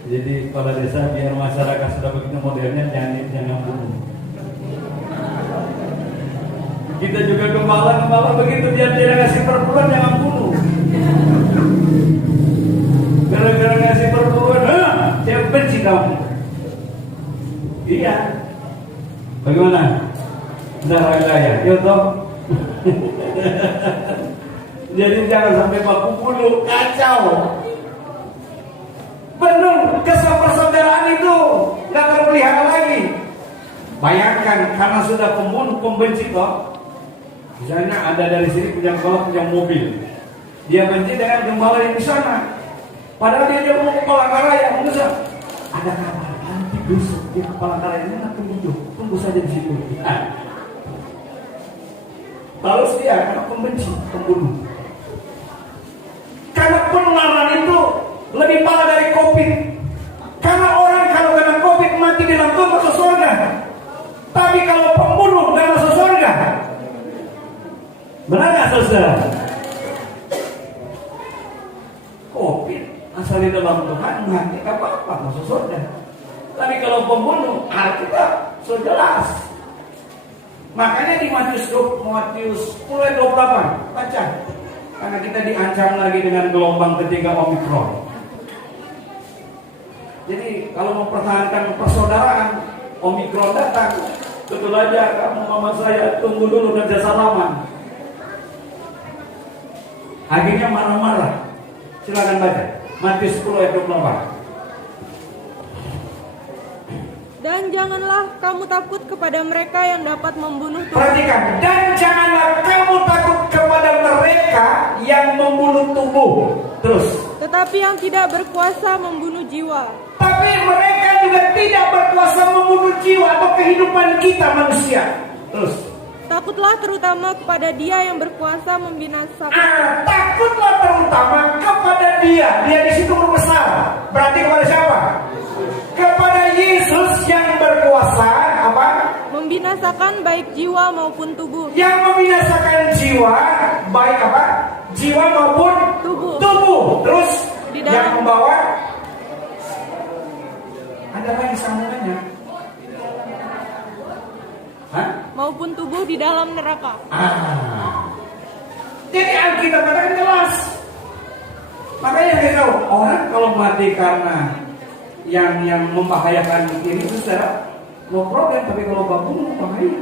Jadi pada desa biar masyarakat sudah begitu modernnya jangan bunuh. Kita juga gembala begitu biar dia ngasih perpuluhan jangan bunuh. Gara-gara ngasih perpuluhan, saya benci kamu. Iya. Bagaimana? Udah raya, yuk toh. Jadi jangan sampai baku bulu, kacau. Benar, persaudaraan itu nggak berpelihara lagi. Bayangkan karena sudah pembunuh pembenci toh. Misalnya ada dari sini punya mobil, dia benci dengan gembala yang di sana. Padahal dia mau ke Palangkaraya, mungkin ada kabar nanti besok di Palangkaraya ini akan hidup. Tunggu saja di situ. Lalu dia karena pembenci, pembunuh. Karena penularan itu lebih parah dari COVID. Karena orang kalau kena COVID mati di dalam tubuh masuk surga. Tapi kalau pembunuh nggak masuk surga. Benar nggak saudara? COVID asal di dalam Tuhan mati apa-apa masuk surga. Tapi kalau pembunuh Alkitab sudah jelas. Makanya di Matius 10 ayat 28 baca. Karena kita diancam lagi dengan gelombang ketiga Omikron. Jadi kalau mempertahankan persaudaraan, Omikron datang, betul aja kamu mama saya tunggu dulu dan jasa salaman. Akhirnya marah-marah. Silakan baca Matius 10 ayat 24. Dan janganlah kamu takut kepada mereka yang dapat membunuh tubuh. Perhatikan, dan janganlah kamu takut kepada mereka yang membunuh tubuh. Terus. Tetapi yang tidak berkuasa membunuh jiwa. Tapi mereka juga tidak berkuasa membunuh jiwa atau kehidupan kita manusia. Terus. Takutlah terutama kepada Dia yang berkuasa membinasakan. Takutlah terutama kepada Dia. Dia di situ besar. Berarti kepada siapa? Kepada Yesus yang berkuasa apa? Membinasakan baik jiwa maupun tubuh. Yang membinasakan jiwa baik apa? Jiwa maupun tubuh. Terus yang membawa ada lagi sambungannya. Hah? Maupun tubuh di dalam neraka. Jadi Alkitab katakan jelas. Makanya kita tahu orang kalau mati karena yang membahayakan ini itu secara no problem, tapi kalau bangun bahaya,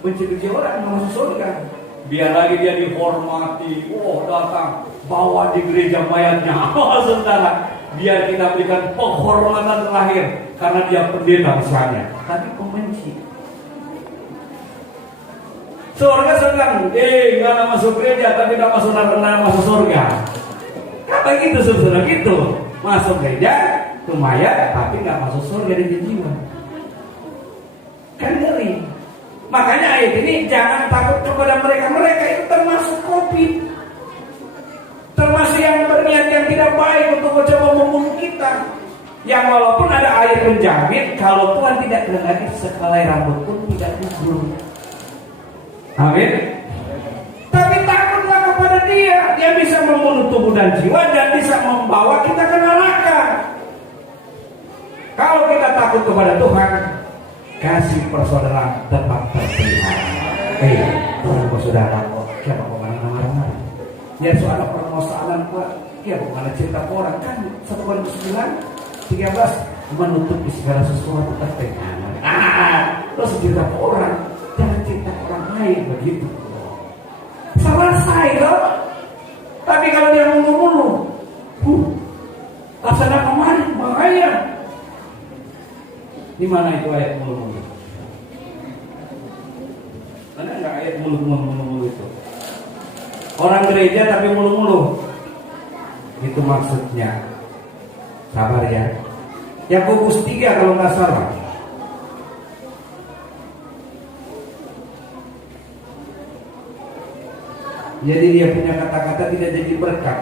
benci orang masuk surga. Biar lagi dia dihormati, datang bawa di gereja mayatnya, saudara. Biar kita berikan penghormatan terakhir karena dia pendeta misalnya, tapi pembenci. Surga sedang, nggak masuk gereja tapi nggak masuk surga. Kata gitu saudara gitu, masuk gereja ke mayat tapi nggak masuk surga di jiwa. Kan ngeri. Makanya ayat ini jangan takut kepada mereka. Mereka itu termasuk COVID, termasuk yang berniat yang tidak baik untuk mencoba membunuh kita. Yang walaupun ada ayat menjamin kalau Tuhan tidak kehendaki sehelai rambut pun tidak gugur. Amin. Tapi takutlah kepada Dia. Dia bisa membunuh tubuh dan jiwa dan bisa membawa kita ke neraka. Kalau kita takut kepada Tuhan, kasih persaudaraan tetap terpelihara. Tunggu saudara kok, siapa kok marah-marah? Ya soal permasalahan kok, ya bukan cerita orang kan 1 Korintus 9:13 menutupi segala sesuatu terpelihara. Terus cerita orang, jangan cerita orang lain begitu. Selesai loh. Tapi kalau dia mulu-mulu, laksana kemarin bahaya. Di mana itu ayat mulu-mulu? Ada nggak ayat mulu-mulu itu? Orang gereja tapi mulu-mulu. Itu maksudnya. Sabar ya. Yakobus 3 kalau nggak salah. Jadi dia punya kata-kata tidak jadi berkat.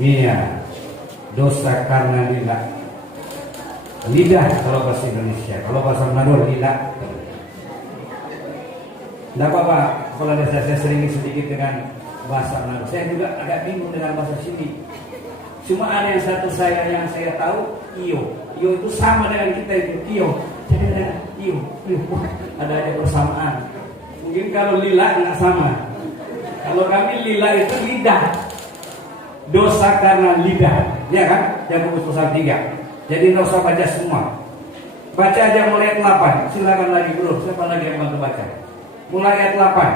Iya. Dosa karena lidah kalau bahasa Indonesia, kalau bahasa Manado lidah. Tidak apa-apa, kalau saya sering sedikit dengan bahasa Manado. Saya juga agak bingung dengan bahasa sini. Cuma ada yang saya tahu, iyo itu sama dengan kita itu iyo. Jadi ada iyo. Ada persamaan. Mungkin kalau lila nggak sama. Kalau kami lila itu lidah. Dosa karena lidah, ya kan? Yakobus 3. Jadi nggak usah baca semua. Baca aja mulai ayat 8. Silakan lagi bro. Siapa lagi yang bantu baca? Mulai ayat 8.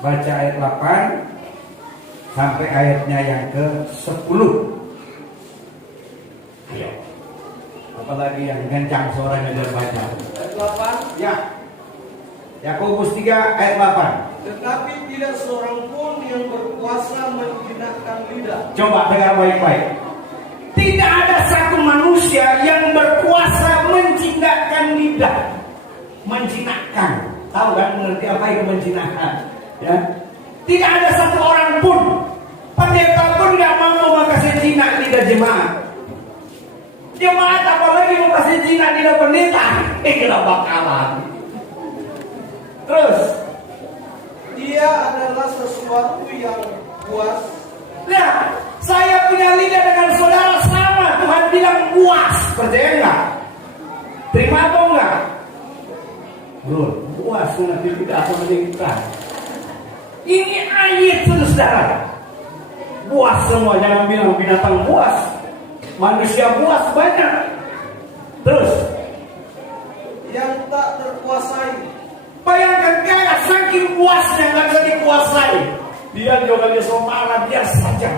Baca ayat 8 sampai ayatnya yang ke-10. apalagi yang kencang suaranya dan baca. Ayat 8. Ya. Yakobus 3 ayat 8. Tetapi tidak seorang pun yang berkuasa menjinakkan lidah. Coba dengar baik-baik. Tidak ada satu manusia yang berkuasa menjinakkan lidah. Menjinakkan. Tahu kan mengerti apa itu menjinakkan? Ya. Tidak ada satu orang pun. Pendeta pun nggak mampu kasih jinak lidah jemaat. Jemaat apalagi mau kasih jinak lidah pendeta. Inilah bakalan. Terus. Dia adalah sesuatu yang puas. Nah, saya punya lidah dengan saudara sama. Tuhan bilang puas. Percaya enggak? Terima atau enggak? Bro, puas nanti tidak akan meningkat. Ini ayat saudara. Puas semua, jangan bilang binatang puas. Manusia puas banyak. Terus, yang tak terkuasai. bayangkan kayak saking puasnya nggak bisa dikuasai. Dia jogalnya saudara biasa saja.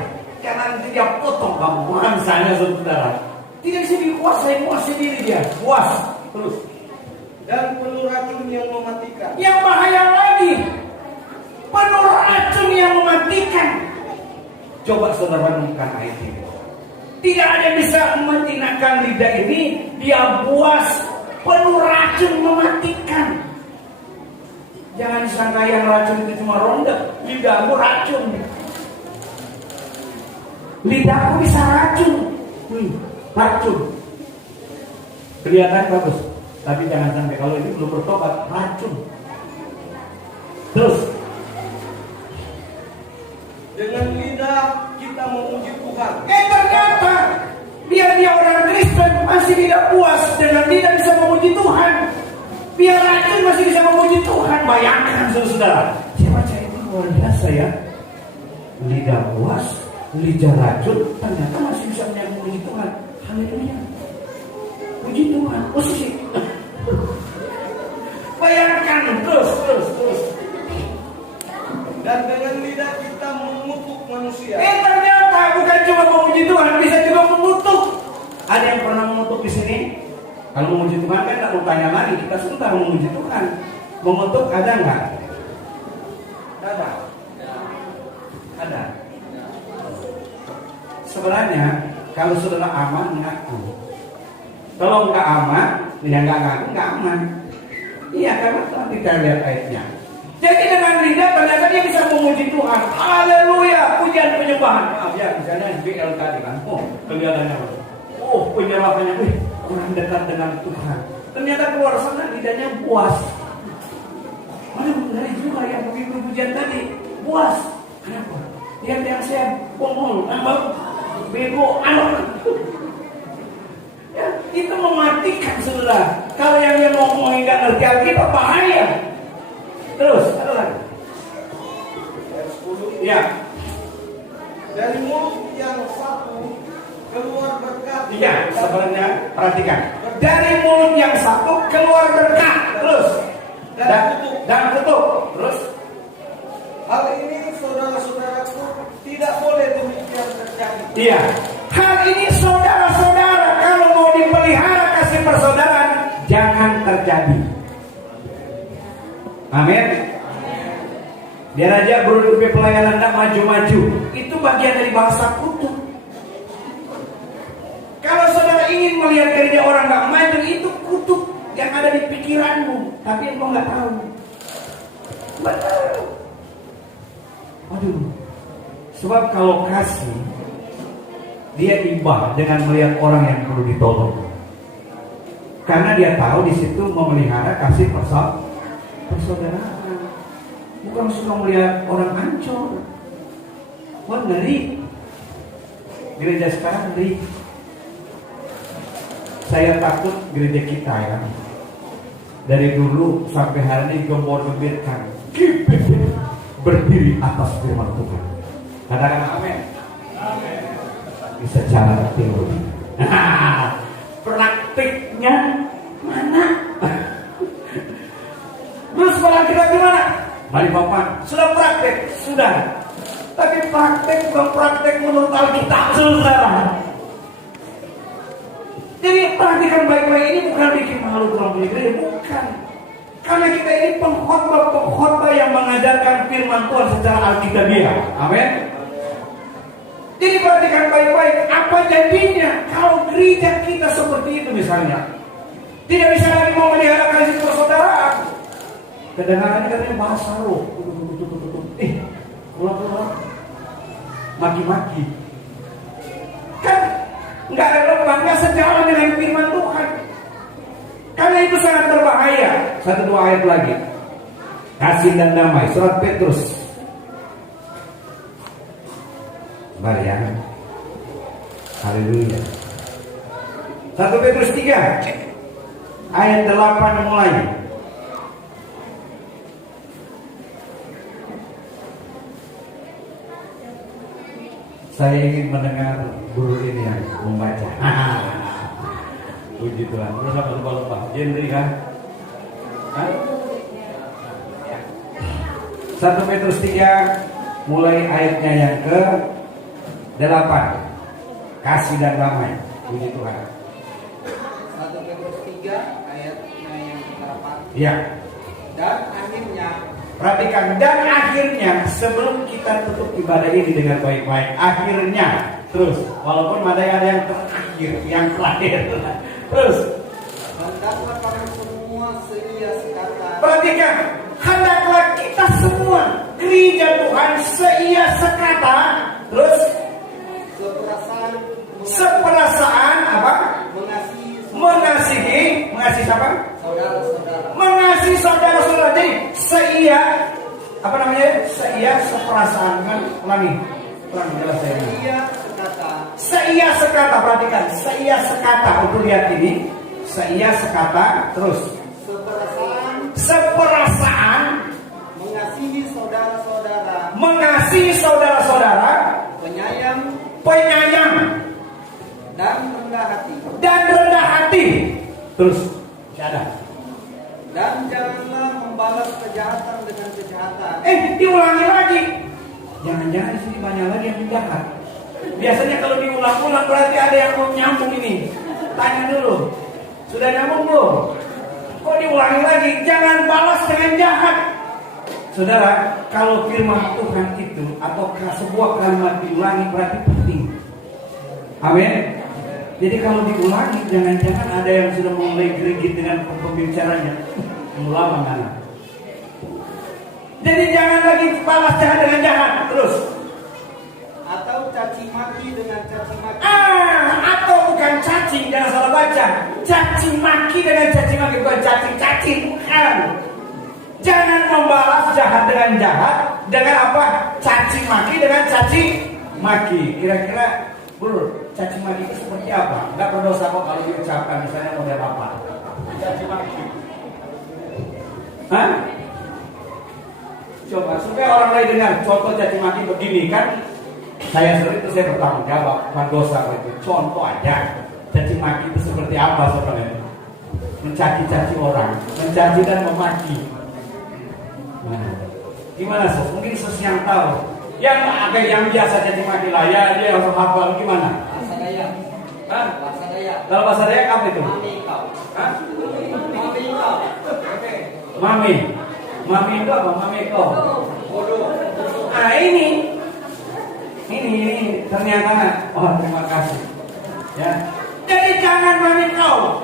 Karena nanti dia potong kamu mangsanya saudara. Tidak bisa dikuasai, puas sendiri dia. Puas. Terus. Dan penuh racun yang mematikan. Yang bahaya lagi, penuh racun yang mematikan. Coba saudara renungkan ayat ini. Tidak ada yang bisa menjinakkan lidah ini. Dia buas, penuh racun mematikan. Jangan sangka yang racun itu cuma ronda. Lidahmu racun. Lidahku bisa racun. Racun. Kelihatan bagus. Tapi jangan sampai kalau ini belum bertobat, racun. Terus. Dengan lidah kita memuji Tuhan. Ternyata dia orang Kristen masih tidak puas dengan lidah bisa memuji Tuhan. Biar racun masih bisa memuji Tuhan. Bayangkan saudara. Saya baca itu luar biasa ya. Lidah puas, lidah racun, ternyata masih bisa memuji Tuhan. Haleluya. Puji Tuhan. Posisi. Bayangkan terus. Dan dengan lidah kita mengutuk manusia. Ternyata bukan cuma memuji Tuhan, bisa juga mengutuk. Ada yang pernah mengutuk di sini? Kalau memuji Tuhan kan tak mau tanya lagi, kita sudah memuji Tuhan. Mengutuk ada nggak? Ada. Sebenarnya kalau saudara aman ngaku. Kalau nggak aman, ya nggak ngaku nggak aman. Iya, karena kita lihat ayatnya. Jadi dengan lidah ternyata dia bisa memuji Tuhan. Haleluya, pujian penyembahan. Maaf ya, misalnya BL tadi kan. Oh, kelihatannya. Oh, penyerahannya. Wih, kurang dekat dengan Tuhan. Ternyata keluar sana lidahnya puas. Mana benar juga yang begitu pujian tadi. Puas. Kenapa? Yang saya bohong, bego, ya, itu mematikan saudara. Kalau yang dia ngomongin nggak ngerti Alkitab bahaya. Terus, ada lagi. Ayat 10. Ya. Dari mulut yang satu keluar berkat. Iya, sebenarnya perhatikan. Dari mulut yang satu keluar berkat. Terus. Dan kutuk. Terus. Hal ini saudara-saudaraku tidak boleh demikian terjadi. Iya. Hal ini saudara-saudara kalau mau dipelihara kasih persaudaraan jangan terjadi. Amin. Biar aja berhubungan pelayanan tidak maju-maju. Itu bagian dari bahasa kutuk. Kalau saudara ingin melihat gereja orang nggak maju, itu kutuk yang ada di pikiranmu, tapi engkau nggak tahu. Betul. Aduh. Sebab kalau kasih, dia ibah dengan melihat orang yang perlu ditolong. Karena dia tahu di situ memelihara kasih persaudaraan. Bukan suka melihat orang hancur. Wah, ngeri. Gereja sekarang ngeri. Saya takut gereja kita ya. Dari dulu sampai hari ini gembor-gembirkan. Berdiri atas firman Tuhan. Katakan amin. Amin. Bisa cara teori. Praktiknya mana? Terus sekolah kita gimana? Mari Bapak, sudah praktek? Sudah. Tapi praktek bukan praktek menurut Alkitab, saudara. Jadi perhatikan baik-baik, ini bukan bikin malu orang punya gereja, bukan. Karena kita ini pengkhotbah yang mengajarkan firman Tuhan secara alkitabiah. Amin. Jadi perhatikan baik-baik, apa jadinya kalau gereja kita seperti itu misalnya. Tidak bisa lagi memelihara kasih persaudaraan. Kedengarannya katanya bahasa roh. Pulang-pulang maki-maki. Kan nggak relevan, nggak sejalan dengan firman Tuhan. Karena itu sangat berbahaya. 1-2 ayat lagi. Kasih dan damai. Surat Petrus. Mari ya. Haleluya. 1 Petrus 3 ayat 8 mulai. Saya ingin mendengar guru ini yang membaca. Puji Tuhan. Terus apa lupa-lupa? Genre kan? 1 Petrus 3 mulai ayatnya yang ke-8. Kasih dan damai. Puji Tuhan. 1 Petrus 3 ayatnya yang ke-8. Ya. Dan akhirnya, perhatikan, dan akhirnya sebelum kita tutup ibadah ini dengan baik-baik, akhirnya terus, walaupun ada yang terakhir, yang terakhir, terus hendaklah kamu semua seia sekata. Perhatikan, hendaklah kita semua gereja Tuhan seia sekata, terus seperasaan apa? Mengasihi siapa? Saudara-saudara. Mengasihi saudara-saudara. Jadi seia apa namanya? Seia seperasaan kan? Ulangi jelas saya. Seia sekata, perhatikan. Seia sekata, untuk lihat ini. Seia sekata, terus seperasaan Mengasihi saudara-saudara. Mengasihi saudara-saudara. Penyayang dan rendah hati. Terus ada. Dan janganlah membalas kejahatan dengan kejahatan. Diulangi lagi. Jangan-jangan di sini banyak lagi yang jahat. Biasanya kalau diulang-ulang berarti ada yang mau nyambung ini. Tanya dulu. Sudah nyambung belum? Kok diulangi lagi? Jangan balas dengan jahat. Saudara, kalau firman Tuhan itu atau sebuah kalimat diulangi berarti penting. Amin. Jadi kalau diulangi, jangan-jangan ada yang sudah mulai gerigit dengan pembicaranya. Ulama mana? Jadi jangan lagi balas jahat dengan jahat. Terus. Atau caci maki dengan caci maki. Atau bukan caci, jangan salah baca. Caci maki dengan caci maki, bukan caci, bukan. Jangan membalas jahat dengan jahat. Dengan apa? Caci maki dengan caci maki. Kira-kira Bro, caci maki itu seperti apa? Enggak berdosa kok kalau diucapkan, misalnya model apa? Caci maki. Hah? Coba supaya orang lain dengar contoh caci maki begini kan. Saya sering itu saya bertanggung jawab, bukan dosa itu. Contoh aja. Caci maki itu seperti apa sebenarnya? Mencaci-caci orang, mencaci dan memaki. Nah, gimana Sos? Mungkin Sos yang tahu. Yang biasa caci maki lah ya, dia harus hafal gimana? Bahasa Dayak. Hah? Bahasa Dayak. Kalau bahasa Dayak apa itu? Mami kau. Hah? Mami kau. Oke. Mami itu apa? Mami kau. Bodoh. Ini ternyata. Oh, terima kasih. Ya. Jadi jangan mami kau.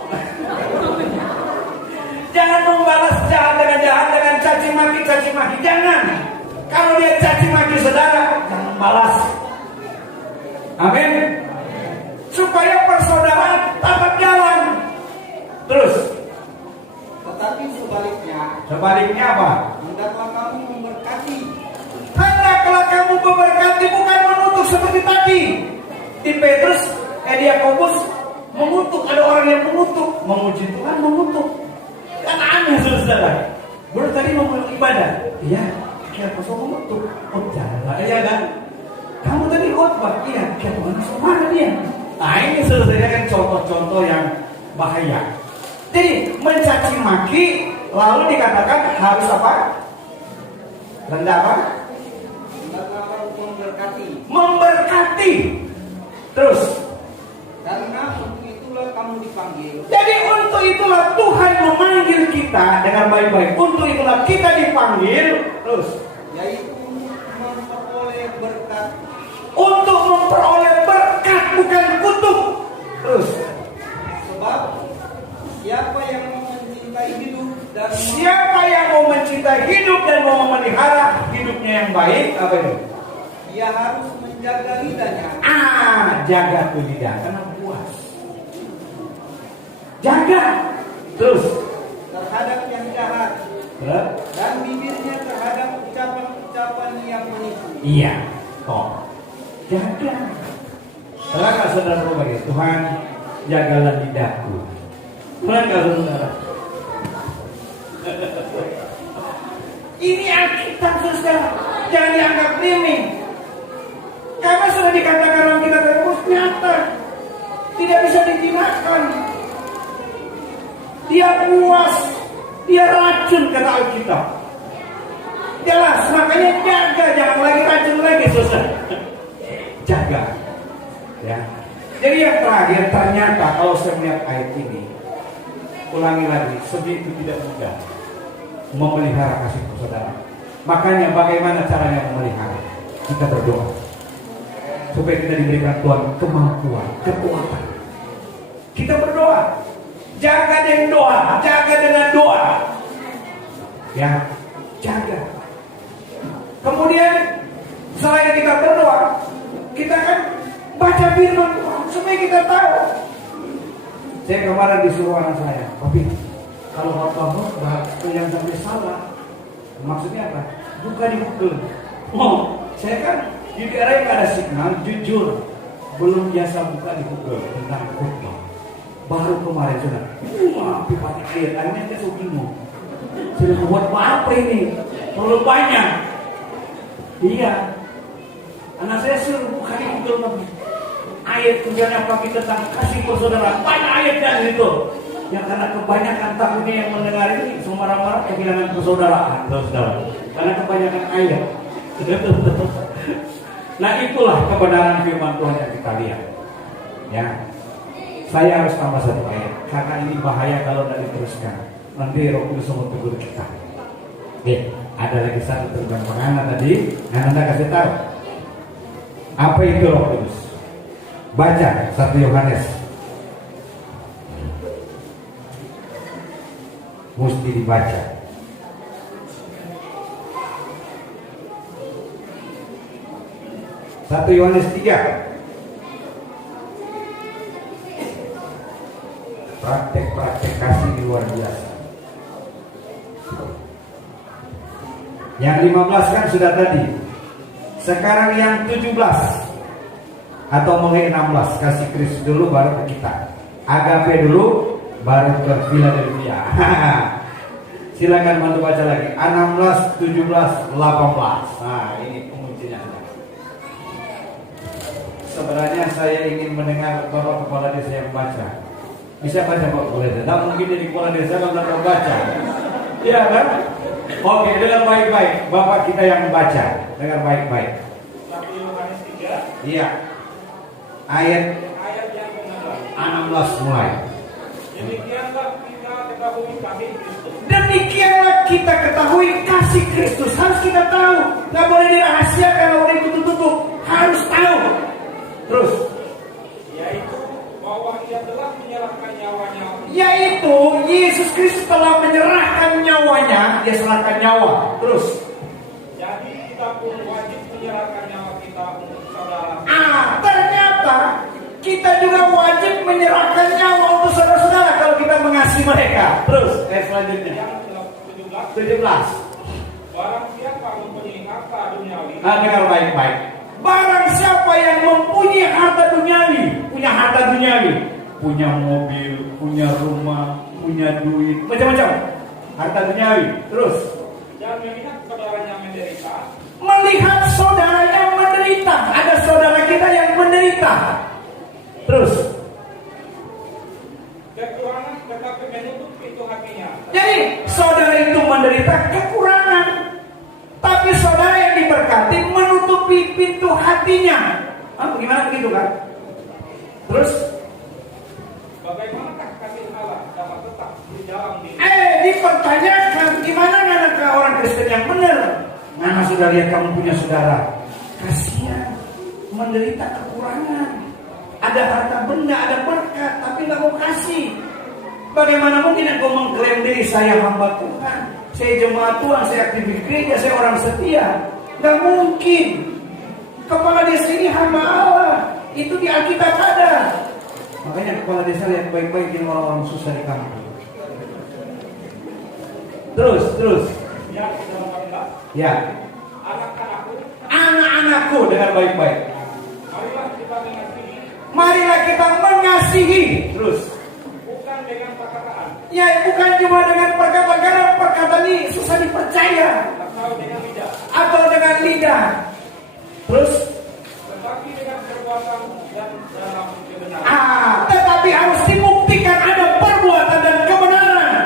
Jangan membalas jahat dengan caci maki. Jangan. Kalau dia caci maki saudara, jangan balas. Amin. Supaya persaudaraan tetap jalan. Terus. Tetapi Sebaliknya apa? hendaklah kamu memberkati. Hendaklah kamu memberkati, bukan mengutuk seperti tadi. Di Petrus, Yakobus mengutuk. Ada orang yang mengutuk, memuji Tuhan mengutuk. Kan aneh saudara. Baru tadi mau ibadah. Iya. Kira kosong mengutuk, jangan ya kan? Kamu tadi khotbah, iya. Kira mana dia? Nah ini selesai kan contoh-contoh yang bahaya. Jadi mencaci maki, lalu dikatakan harus apa? Rendah apa? Hendaklah Memberkati. Terus. Karena untuk itulah kamu dipanggil. Jadi untuk itulah Tuhan memanggil kita dengan baik-baik. Untuk itulah kita dipanggil terus, Yaitu memperoleh berkat. untuk memperoleh berkat, bukan kutuk. Terus, Sebab siapa yang mau mencintai hidup dan siapa yang mau mencintai hidup dan mau memelihara hidupnya yang baik, apa itu? dia harus menjaga lidahnya Jaga tuh lidah, karena puas. Jaga. Terus, terhadap yang jahat terus. dan bibirnya terhadap ucapan-ucapan yang menipu. Iya, toh. Jaga. Salah nggak saudara berbagi? Tuhan, jagalah lidahku. Tuhan nggak saudara? Ini Alkitab saudara. Jangan dianggap remeh. Karena sudah dikatakan dalam kitab terus nyata. Tidak bisa dijinakkan. Dia puas. Dia racun kata Alkitab. Jelas, makanya jaga, jangan lagi racun lagi saudara. Jaga, ya. Jadi yang terakhir, ternyata kalau saya melihat ayat ini, ulangi lagi, sedih itu tidak mudah memelihara kasih saudara. Makanya bagaimana caranya memelihara? Kita berdoa supaya kita diberikan Tuhan kemampuan, kekuatan. Kita berdoa, jaga dengan doa, jaga dengan doa, ya, jaga. Kemudian selain kita berdoa, kita kan baca firman Tuhan supaya kita tahu. Saya kemarin disuruh anak saya, Papi, kalau bapak bahas yang sampai salah, maksudnya apa? Buka di Google. Oh, saya kan di daerah yang ada signal, jujur belum biasa buka di Google tentang khotbah. Baru kemarin sudah, Papi pakai ayat-ayatnya saya sudah bingung. Sudah buat apa ini? Terlalu banyak. Iya. Anak saya suruh buka di Google ayat tujuan apa kita tentang kasih persaudaraan. Banyak ayat dari itu. Ya karena kebanyakan takutnya yang mendengar ini marah-marah kehilangan persaudaraan, saudara. Karena kebanyakan ayat. Nah itulah kebenaran firman Tuhan yang kita lihat. Ya, saya harus tambah satu ayat karena ini bahaya kalau tidak diteruskan. Nanti Roh Kudus mau tegur kita. Oke, ada lagi satu terjemahan tadi yang Anda kasih tahu. Apa itu Roh Kudus? Baca 1 Yohanes. Mesti dibaca. Satu Yohanes 3. Praktek-praktek kasih luar biasa. Yang 15 kan sudah tadi. Sekarang yang 17 atau mungkin 16, kasih Kristus dulu baru ke kita. Agape dulu baru ke Philadelphia. Silakan bantu baca lagi. 16, 17, 18. Nah, ini penguncinya. Sebenarnya saya ingin mendengar Bapak Kepala Desa yang baca. Bisa baca Bapak Kepala Desa? Tidak mungkin jadi Kepala Desa kalau tidak baca. Iya kan? Oke, dengar baik-baik. Bapak kita yang membaca. Dengar baik-baik. 1 Yohanes 3. Iya. Ayat Yang ke-16. 16 mulai. Demikianlah kita ketahui kasih Kristus. Demikianlah kita ketahui kasih Kristus. Harus kita tahu. Gak boleh dirahasiakan, gak boleh ditutup. Harus tahu. Terus. Yaitu bahwa ia telah menyerahkan nyawanya. Yaitu Yesus Kristus telah menyerahkan nyawanya. Dia serahkan nyawa. Terus. Jadi kita pun wajib menyerahkan nyawa kita untuk saudara. Ternyata kita juga wajib menyerahkan nyawa untuk saudara-saudara kalau kita mengasihi mereka. Terus. Selanjutnya. Yang 17. 17. Barang siapa mempunyai harta duniawi. Dengar baik-baik. Barang siapa yang mempunyai harta duniawi, punya harta duniawi, punya mobil, punya rumah, punya duit, macam-macam harta duniawi. Terus Dan melihat saudaranya menderita. melihat saudaranya menderita, ada saudara kita yang menderita. Terus Kekurangan tetapi menutup pintu hatinya. jadi saudara itu menderita kekurangan, tapi saudara yang diberkati menutupi pintu hatinya. Gimana begitu kan? Terus Bagaimanakah kasih dapat tetap berjalan di Dipertanyakan gimana manakah orang Kristen yang benar? Nah, sudah lihat kamu punya saudara, kasihan, menderita kekurangan, ada harta benda, ada berkat, tapi nggak mau kasih. Bagaimana mungkin engkau mengklaim diri saya hamba Tuhan, saya jemaat Tuhan, saya aktif di gereja, saya orang setia? Nggak mungkin. Kepala desa ini hamba Allah, itu di Alkitab ada. Makanya kepala desa lihat baik-baik dengan orang-orang susah di kampung. Terus. ya dalam 14. Ya. Anak-anakku dengan baik-baik. Marilah kita mengasihi. Terus. Bukan dengan perkataan Ya, bukan cuma dengan perkataan, karena perkataan ini susah dipercaya. Atau dengan lidah. Terus. tetapi dengan perbuatan dan dalam kebenaran. Tetapi harus dibuktikan ada perbuatan dan kebenaran.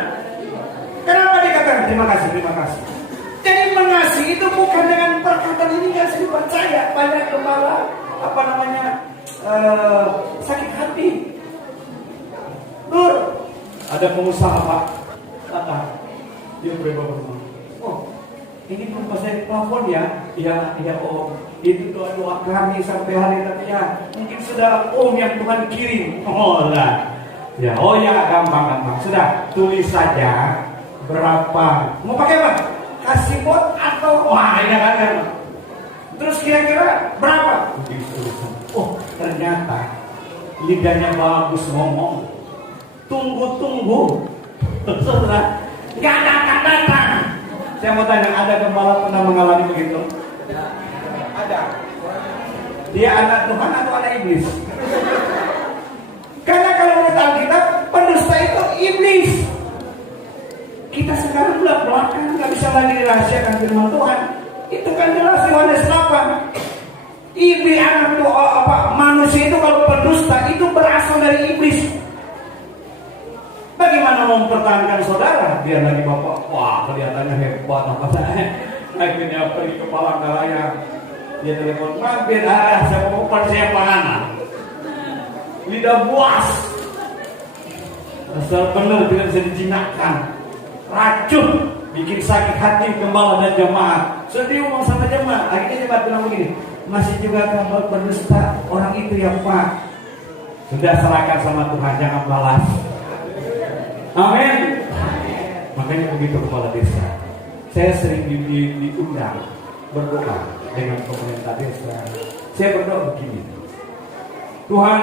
Kenapa dikatakan? Terima kasih. Jadi mengasihi itu bukan dengan perkataan, ini nggak bisa dipercaya. Banyak gembala sakit hati. Ada pengusaha Pak, datang, dia berapa rumah. Oh, ini rumah saya plafon ya? Iya Om. Itu doa kami sampai hari ini ya. Mungkin sudah Om yang Tuhan kirim. Oh lah. Ya, gampang. Sudah tulis saja berapa. Mau pakai apa? Kasih bot atau ini kan. Terus kira-kira berapa? Oh, ternyata lidahnya bagus ngomong. Tunggu. Saudara, nggak datang. Saya mau tanya, ada gembala pernah mengalami begitu? Ada. Dia anak Tuhan atau anak iblis? Karena kalau menurut Alkitab, pendusta itu iblis. Kita sekarang belak-belakan, nggak bisa lagi dirahasiakan firman Tuhan. Itu kan jelas Yohanes 8. Iblis anak manusia itu kalau pendusta itu berasal dari iblis. Bagaimana mempertahankan saudara? Biar lagi bapak, wah kelihatannya hebat apa saya. Akhirnya pergi ke Palangkaraya, dia telepon, mampir saya mau persiapan panganan. Lidah buas, asal benar tidak bisa dijinakkan. Racun, bikin sakit hati gembala dan jemaat. Sedih ngomong sama jemaat. Akhirnya jemaat bilang begini, masih juga kamu berdusta orang itu ya Pak. Sudah serahkan sama Tuhan, jangan balas. Amin. Makanya begitu kepala desa. Saya sering diundang berdoa dengan pemerintah desa. Saya berdoa begini, Tuhan,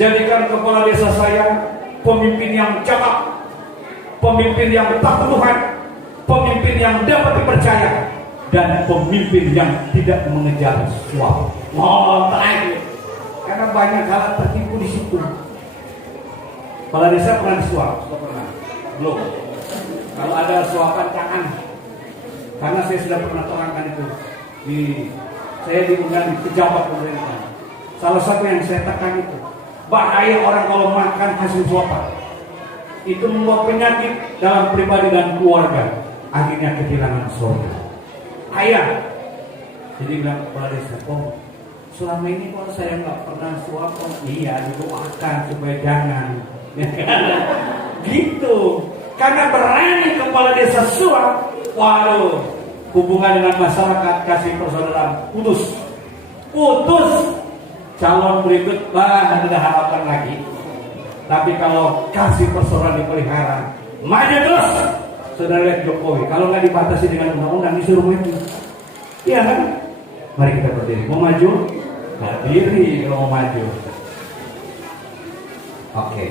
jadikan kepala desa saya pemimpin yang cakap, pemimpin yang takut Tuhan, pemimpin yang dapat dipercaya, dan pemimpin yang tidak mengejar suap. Terakhir, karena banyak hal tertipu di situ. Kepala desa pernah disuap? Pernah? Belum. Kalau ada suapan jangan. Karena saya sudah pernah terangkan itu. Saya diundang di pejabat pemerintah. Salah satu yang saya tekan itu, bahaya orang kalau makan hasil suapan. Itu membawa penyakit dalam pribadi dan keluarga. Akhirnya kehilangan surga. Ayah. Jadi bilang kepala desa, selama ini kalau saya nggak pernah suapan, iya didoakan supaya jangan. Gitu. Karena berani kepala desa suap, waduh, hubungan dengan masyarakat, kasih persaudaraan putus. Calon berikut ada harapan lagi. Tapi kalau kasih persaudaraan dipelihara, maju terus. Saudara lihat Jokowi, kalau nggak dibatasi dengan undang-undang disuruh maju. Iya kan? Mari kita berdiri. Mau maju? Berdiri kalau mau maju. Oke.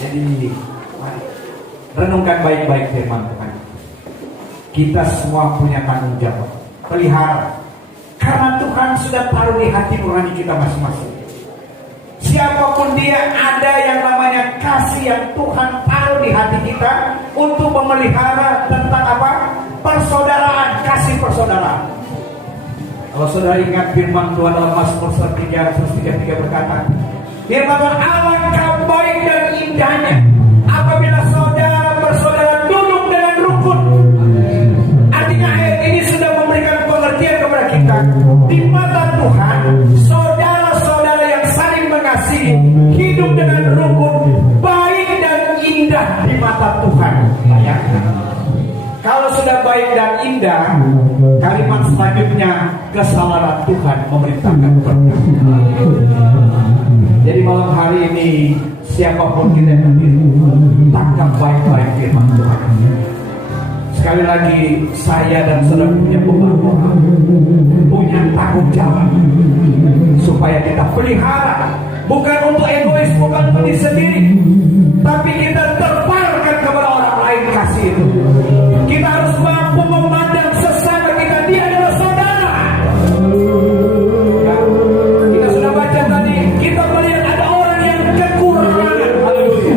Jadi mari renungkan baik-baik firman Tuhan. Kita semua punya tanggung jawab. Pelihara. Karena Tuhan sudah taruh di hati nurani kita masing-masing. Siapapun dia, ada yang namanya kasih yang Tuhan taruh di hati kita untuk memelihara tentang apa? Persaudaraan, kasih persaudaraan. Kalau saudara ingat firman Tuhan dalam Mazmur 133 berkata, firman Tuhan, alangkah baik dan indahnya apabila saudara bersaudara duduk dengan rukun. Artinya ayat ini sudah memberikan pengertian kepada kita. Di mata Tuhan, saudara-saudara yang saling mengasihi sudah baik dan indah, kalimat selanjutnya kesalahan Tuhan memerintahkan berkat. Jadi malam hari ini siapapun kita yang hadir, tangkap baik-baik firman Tuhan. Sekali lagi saya dan saudara punya beban moral, punya tanggung jawab supaya kita pelihara, bukan untuk egois, bukan untuk diri sendiri, tapi kita terpaparkan kepada orang lain kasih itu. Kita harus mampu memandang sesama kita, dia adalah saudara. Ya, kita sudah baca tadi, kita melihat ada orang yang kekurangan, haleluya.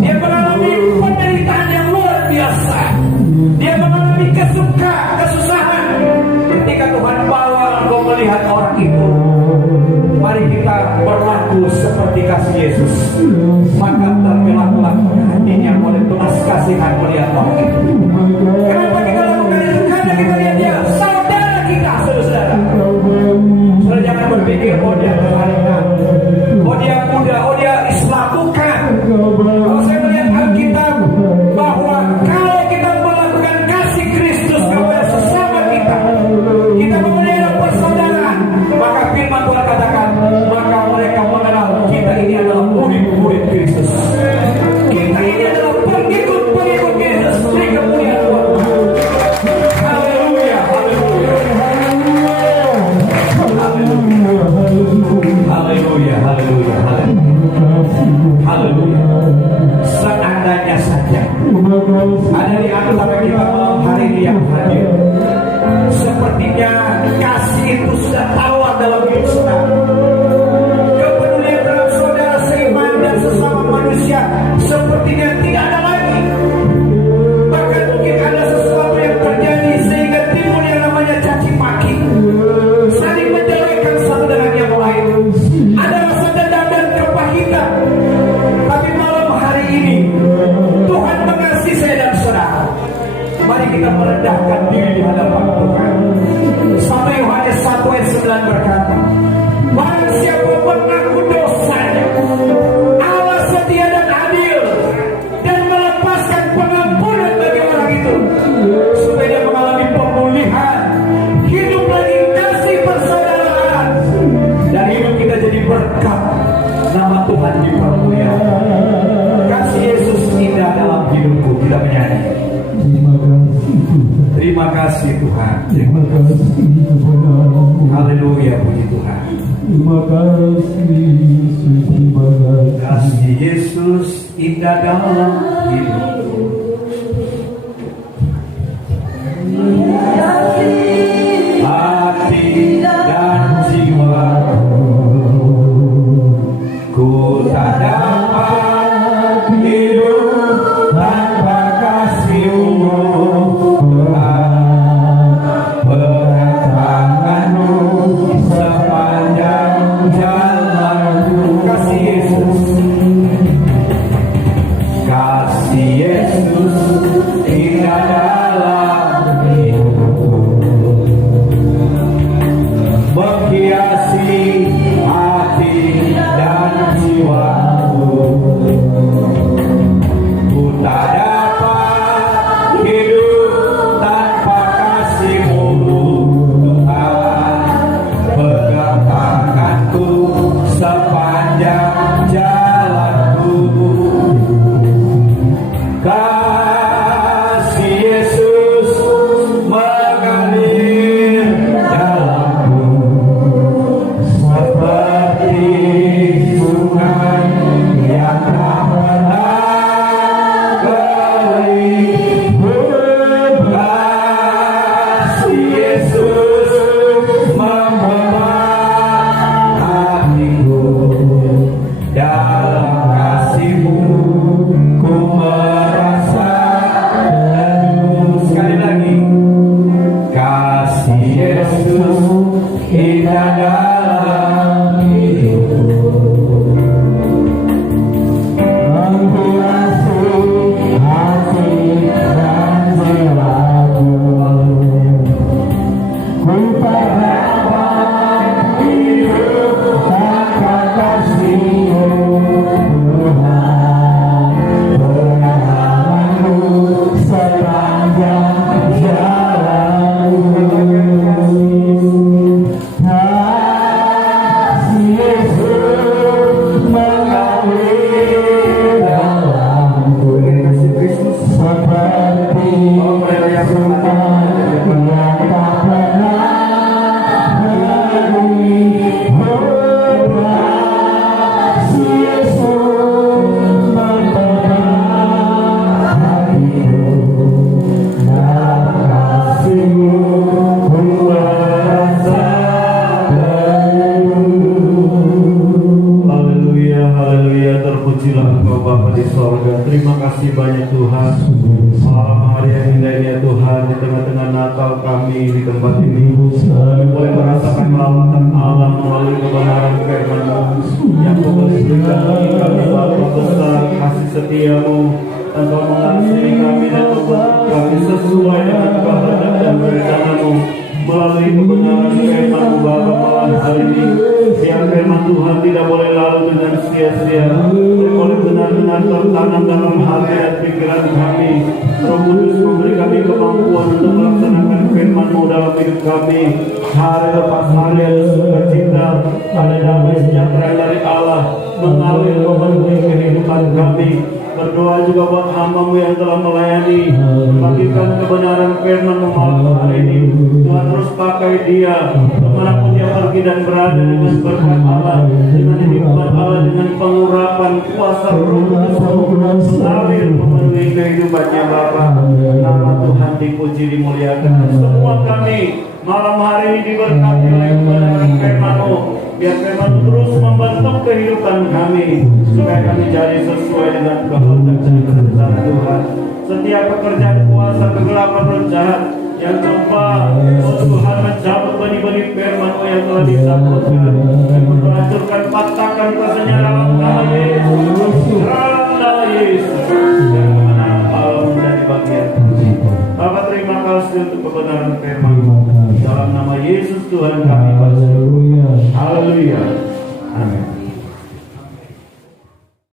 Dia mengalami penderitaan yang luar biasa. Dia mengalami kesusahan. Ketika Tuhan bawa engkau melihat orang itu, mari kita berlaku seperti kasih Yesus. Maka tergelaplah hatinya oleh belas kasihan melihat orang itu. Kenapa kita lakukan itu? Karena kita lihat dia saudara kita, saudara. Saudara jangan berpikir, oh dia berharingan, oh dia muda, oh dia Islam. Bukan. Kalau saya melihat Alkitab bahwa kalau kita melakukan kasih Kristus kepada sesama kita, kita memelihara persaudaraan, maka firman Tuhan katakan, maka mereka mengenal kita ini adalah murid-murid Kristus. Kita ini adalah pengikut-pengikut Yesus di kemuliaan Tuhan. Haleluya, haleluya. Haleluya, haleluya, haleluya. Haleluya. Seandainya saja ada di antara kita malam hari ini yang hadir, sepertinya kasih itu sudah tawar dalam hidup saudara. Kepedulian terhadap saudara seiman dan sesama manusia sepertinya tidak ada lagi. Bahkan mungkin ada sesuatu yang terjadi sehingga timbul yang namanya caci maki, saling menjelekkan satu dengan yang lain. Ada rasa dendam dan kepahitan. Tapi malam hari ini Tuhan mengasihi saya dan saudara. Mari kita merendahkan diri di hadapan Tuhan. 1 Yohanes 1 ayat 9 berkata, barang siapa mengaku dosanya, Allah setia dan adil dan melepaskan pengampunan bagi orang itu, supaya dia mengalami pemulihan, hidup lagi kasih persaudaraan, dan hidup kita jadi berkat, nama Tuhan dipermuliakan. Kasih Yesus indah dalam hidupku. Kita menyanyi. Terima kasih Tuhan. Terima kasih Tuhan. Haleluya, puji Tuhan. Terima kasih Yesus, terima kasih. Kasih Yesus indah dalam hidupku. Hati dan jiwa ku tak dapat hidup tanpa kasih-Mu. Berat tangan-Mu sepanjang jalan. Kasih Yesus, kasih Yesus. Haleluya, haleluya, terpujilah Engkau Bapa di sorga. Terima kasih banyak Tuhan. Malam hari yang indah ini ya Tuhan, di tengah-tengah Natal kami di tempat ini, kami boleh merasakan lawatan Allah melalui kebenaran firman-Mu yang Kau boleh berikan bagi kami Bapa besar kasih setiamu. Engkau mengasihi kami dan membentuk kami sesuai dengan kehendak dan rencana-Mu melalui kebenaran firman-Mu Bapa malam hari ini. Biar firman Tuhan tidak boleh lalu dengan sia-sia, boleh benar-benar tertanam dalam hati dan pikiran kami. Roh Kudus memberi kami kemampuan untuk melaksanakan firman-Mu dalam hidup kami. Hari lepas hari ada sukacita, ada damai sejahtera dari Allah mengalir memenuhi kehidupan kami. Berdoa juga buat hamba-Mu yang telah melayani, bagikan kebenaran firman-Mu malam hari ini. Tuhan terus pakai dia kemanapun dia pergi dan berada dengan berkat Allah, dengan hikmat Allah, dengan pengurapan kuasa Roh Kudus mengalir memenuhi kehidupannya Bapa. Nama Tuhan dipuji dimuliakan. Semua kami malam hari ini diberkati oleh kebenaran firman-Mu. Biar firman terus membentuk kehidupan kami supaya kami jadi sesuai dengan kehendak dan kehendak Tuhan. Setiap pekerjaan kuasa kegelapan roh jahat yang coba Tuhan mencabut benih-benih firman-Mu yang telah ditakutkan dan menghancurkan, patahkan kuasanya dalam nama Yesus. Dalam nama Yesus. Dan kemenangan Allah menjadi bagian. Bapak terima kasih untuk kebenaran firman-Mu. Dalam nama Yesus Tuhan kami bersyukur. Haleluya. Amin.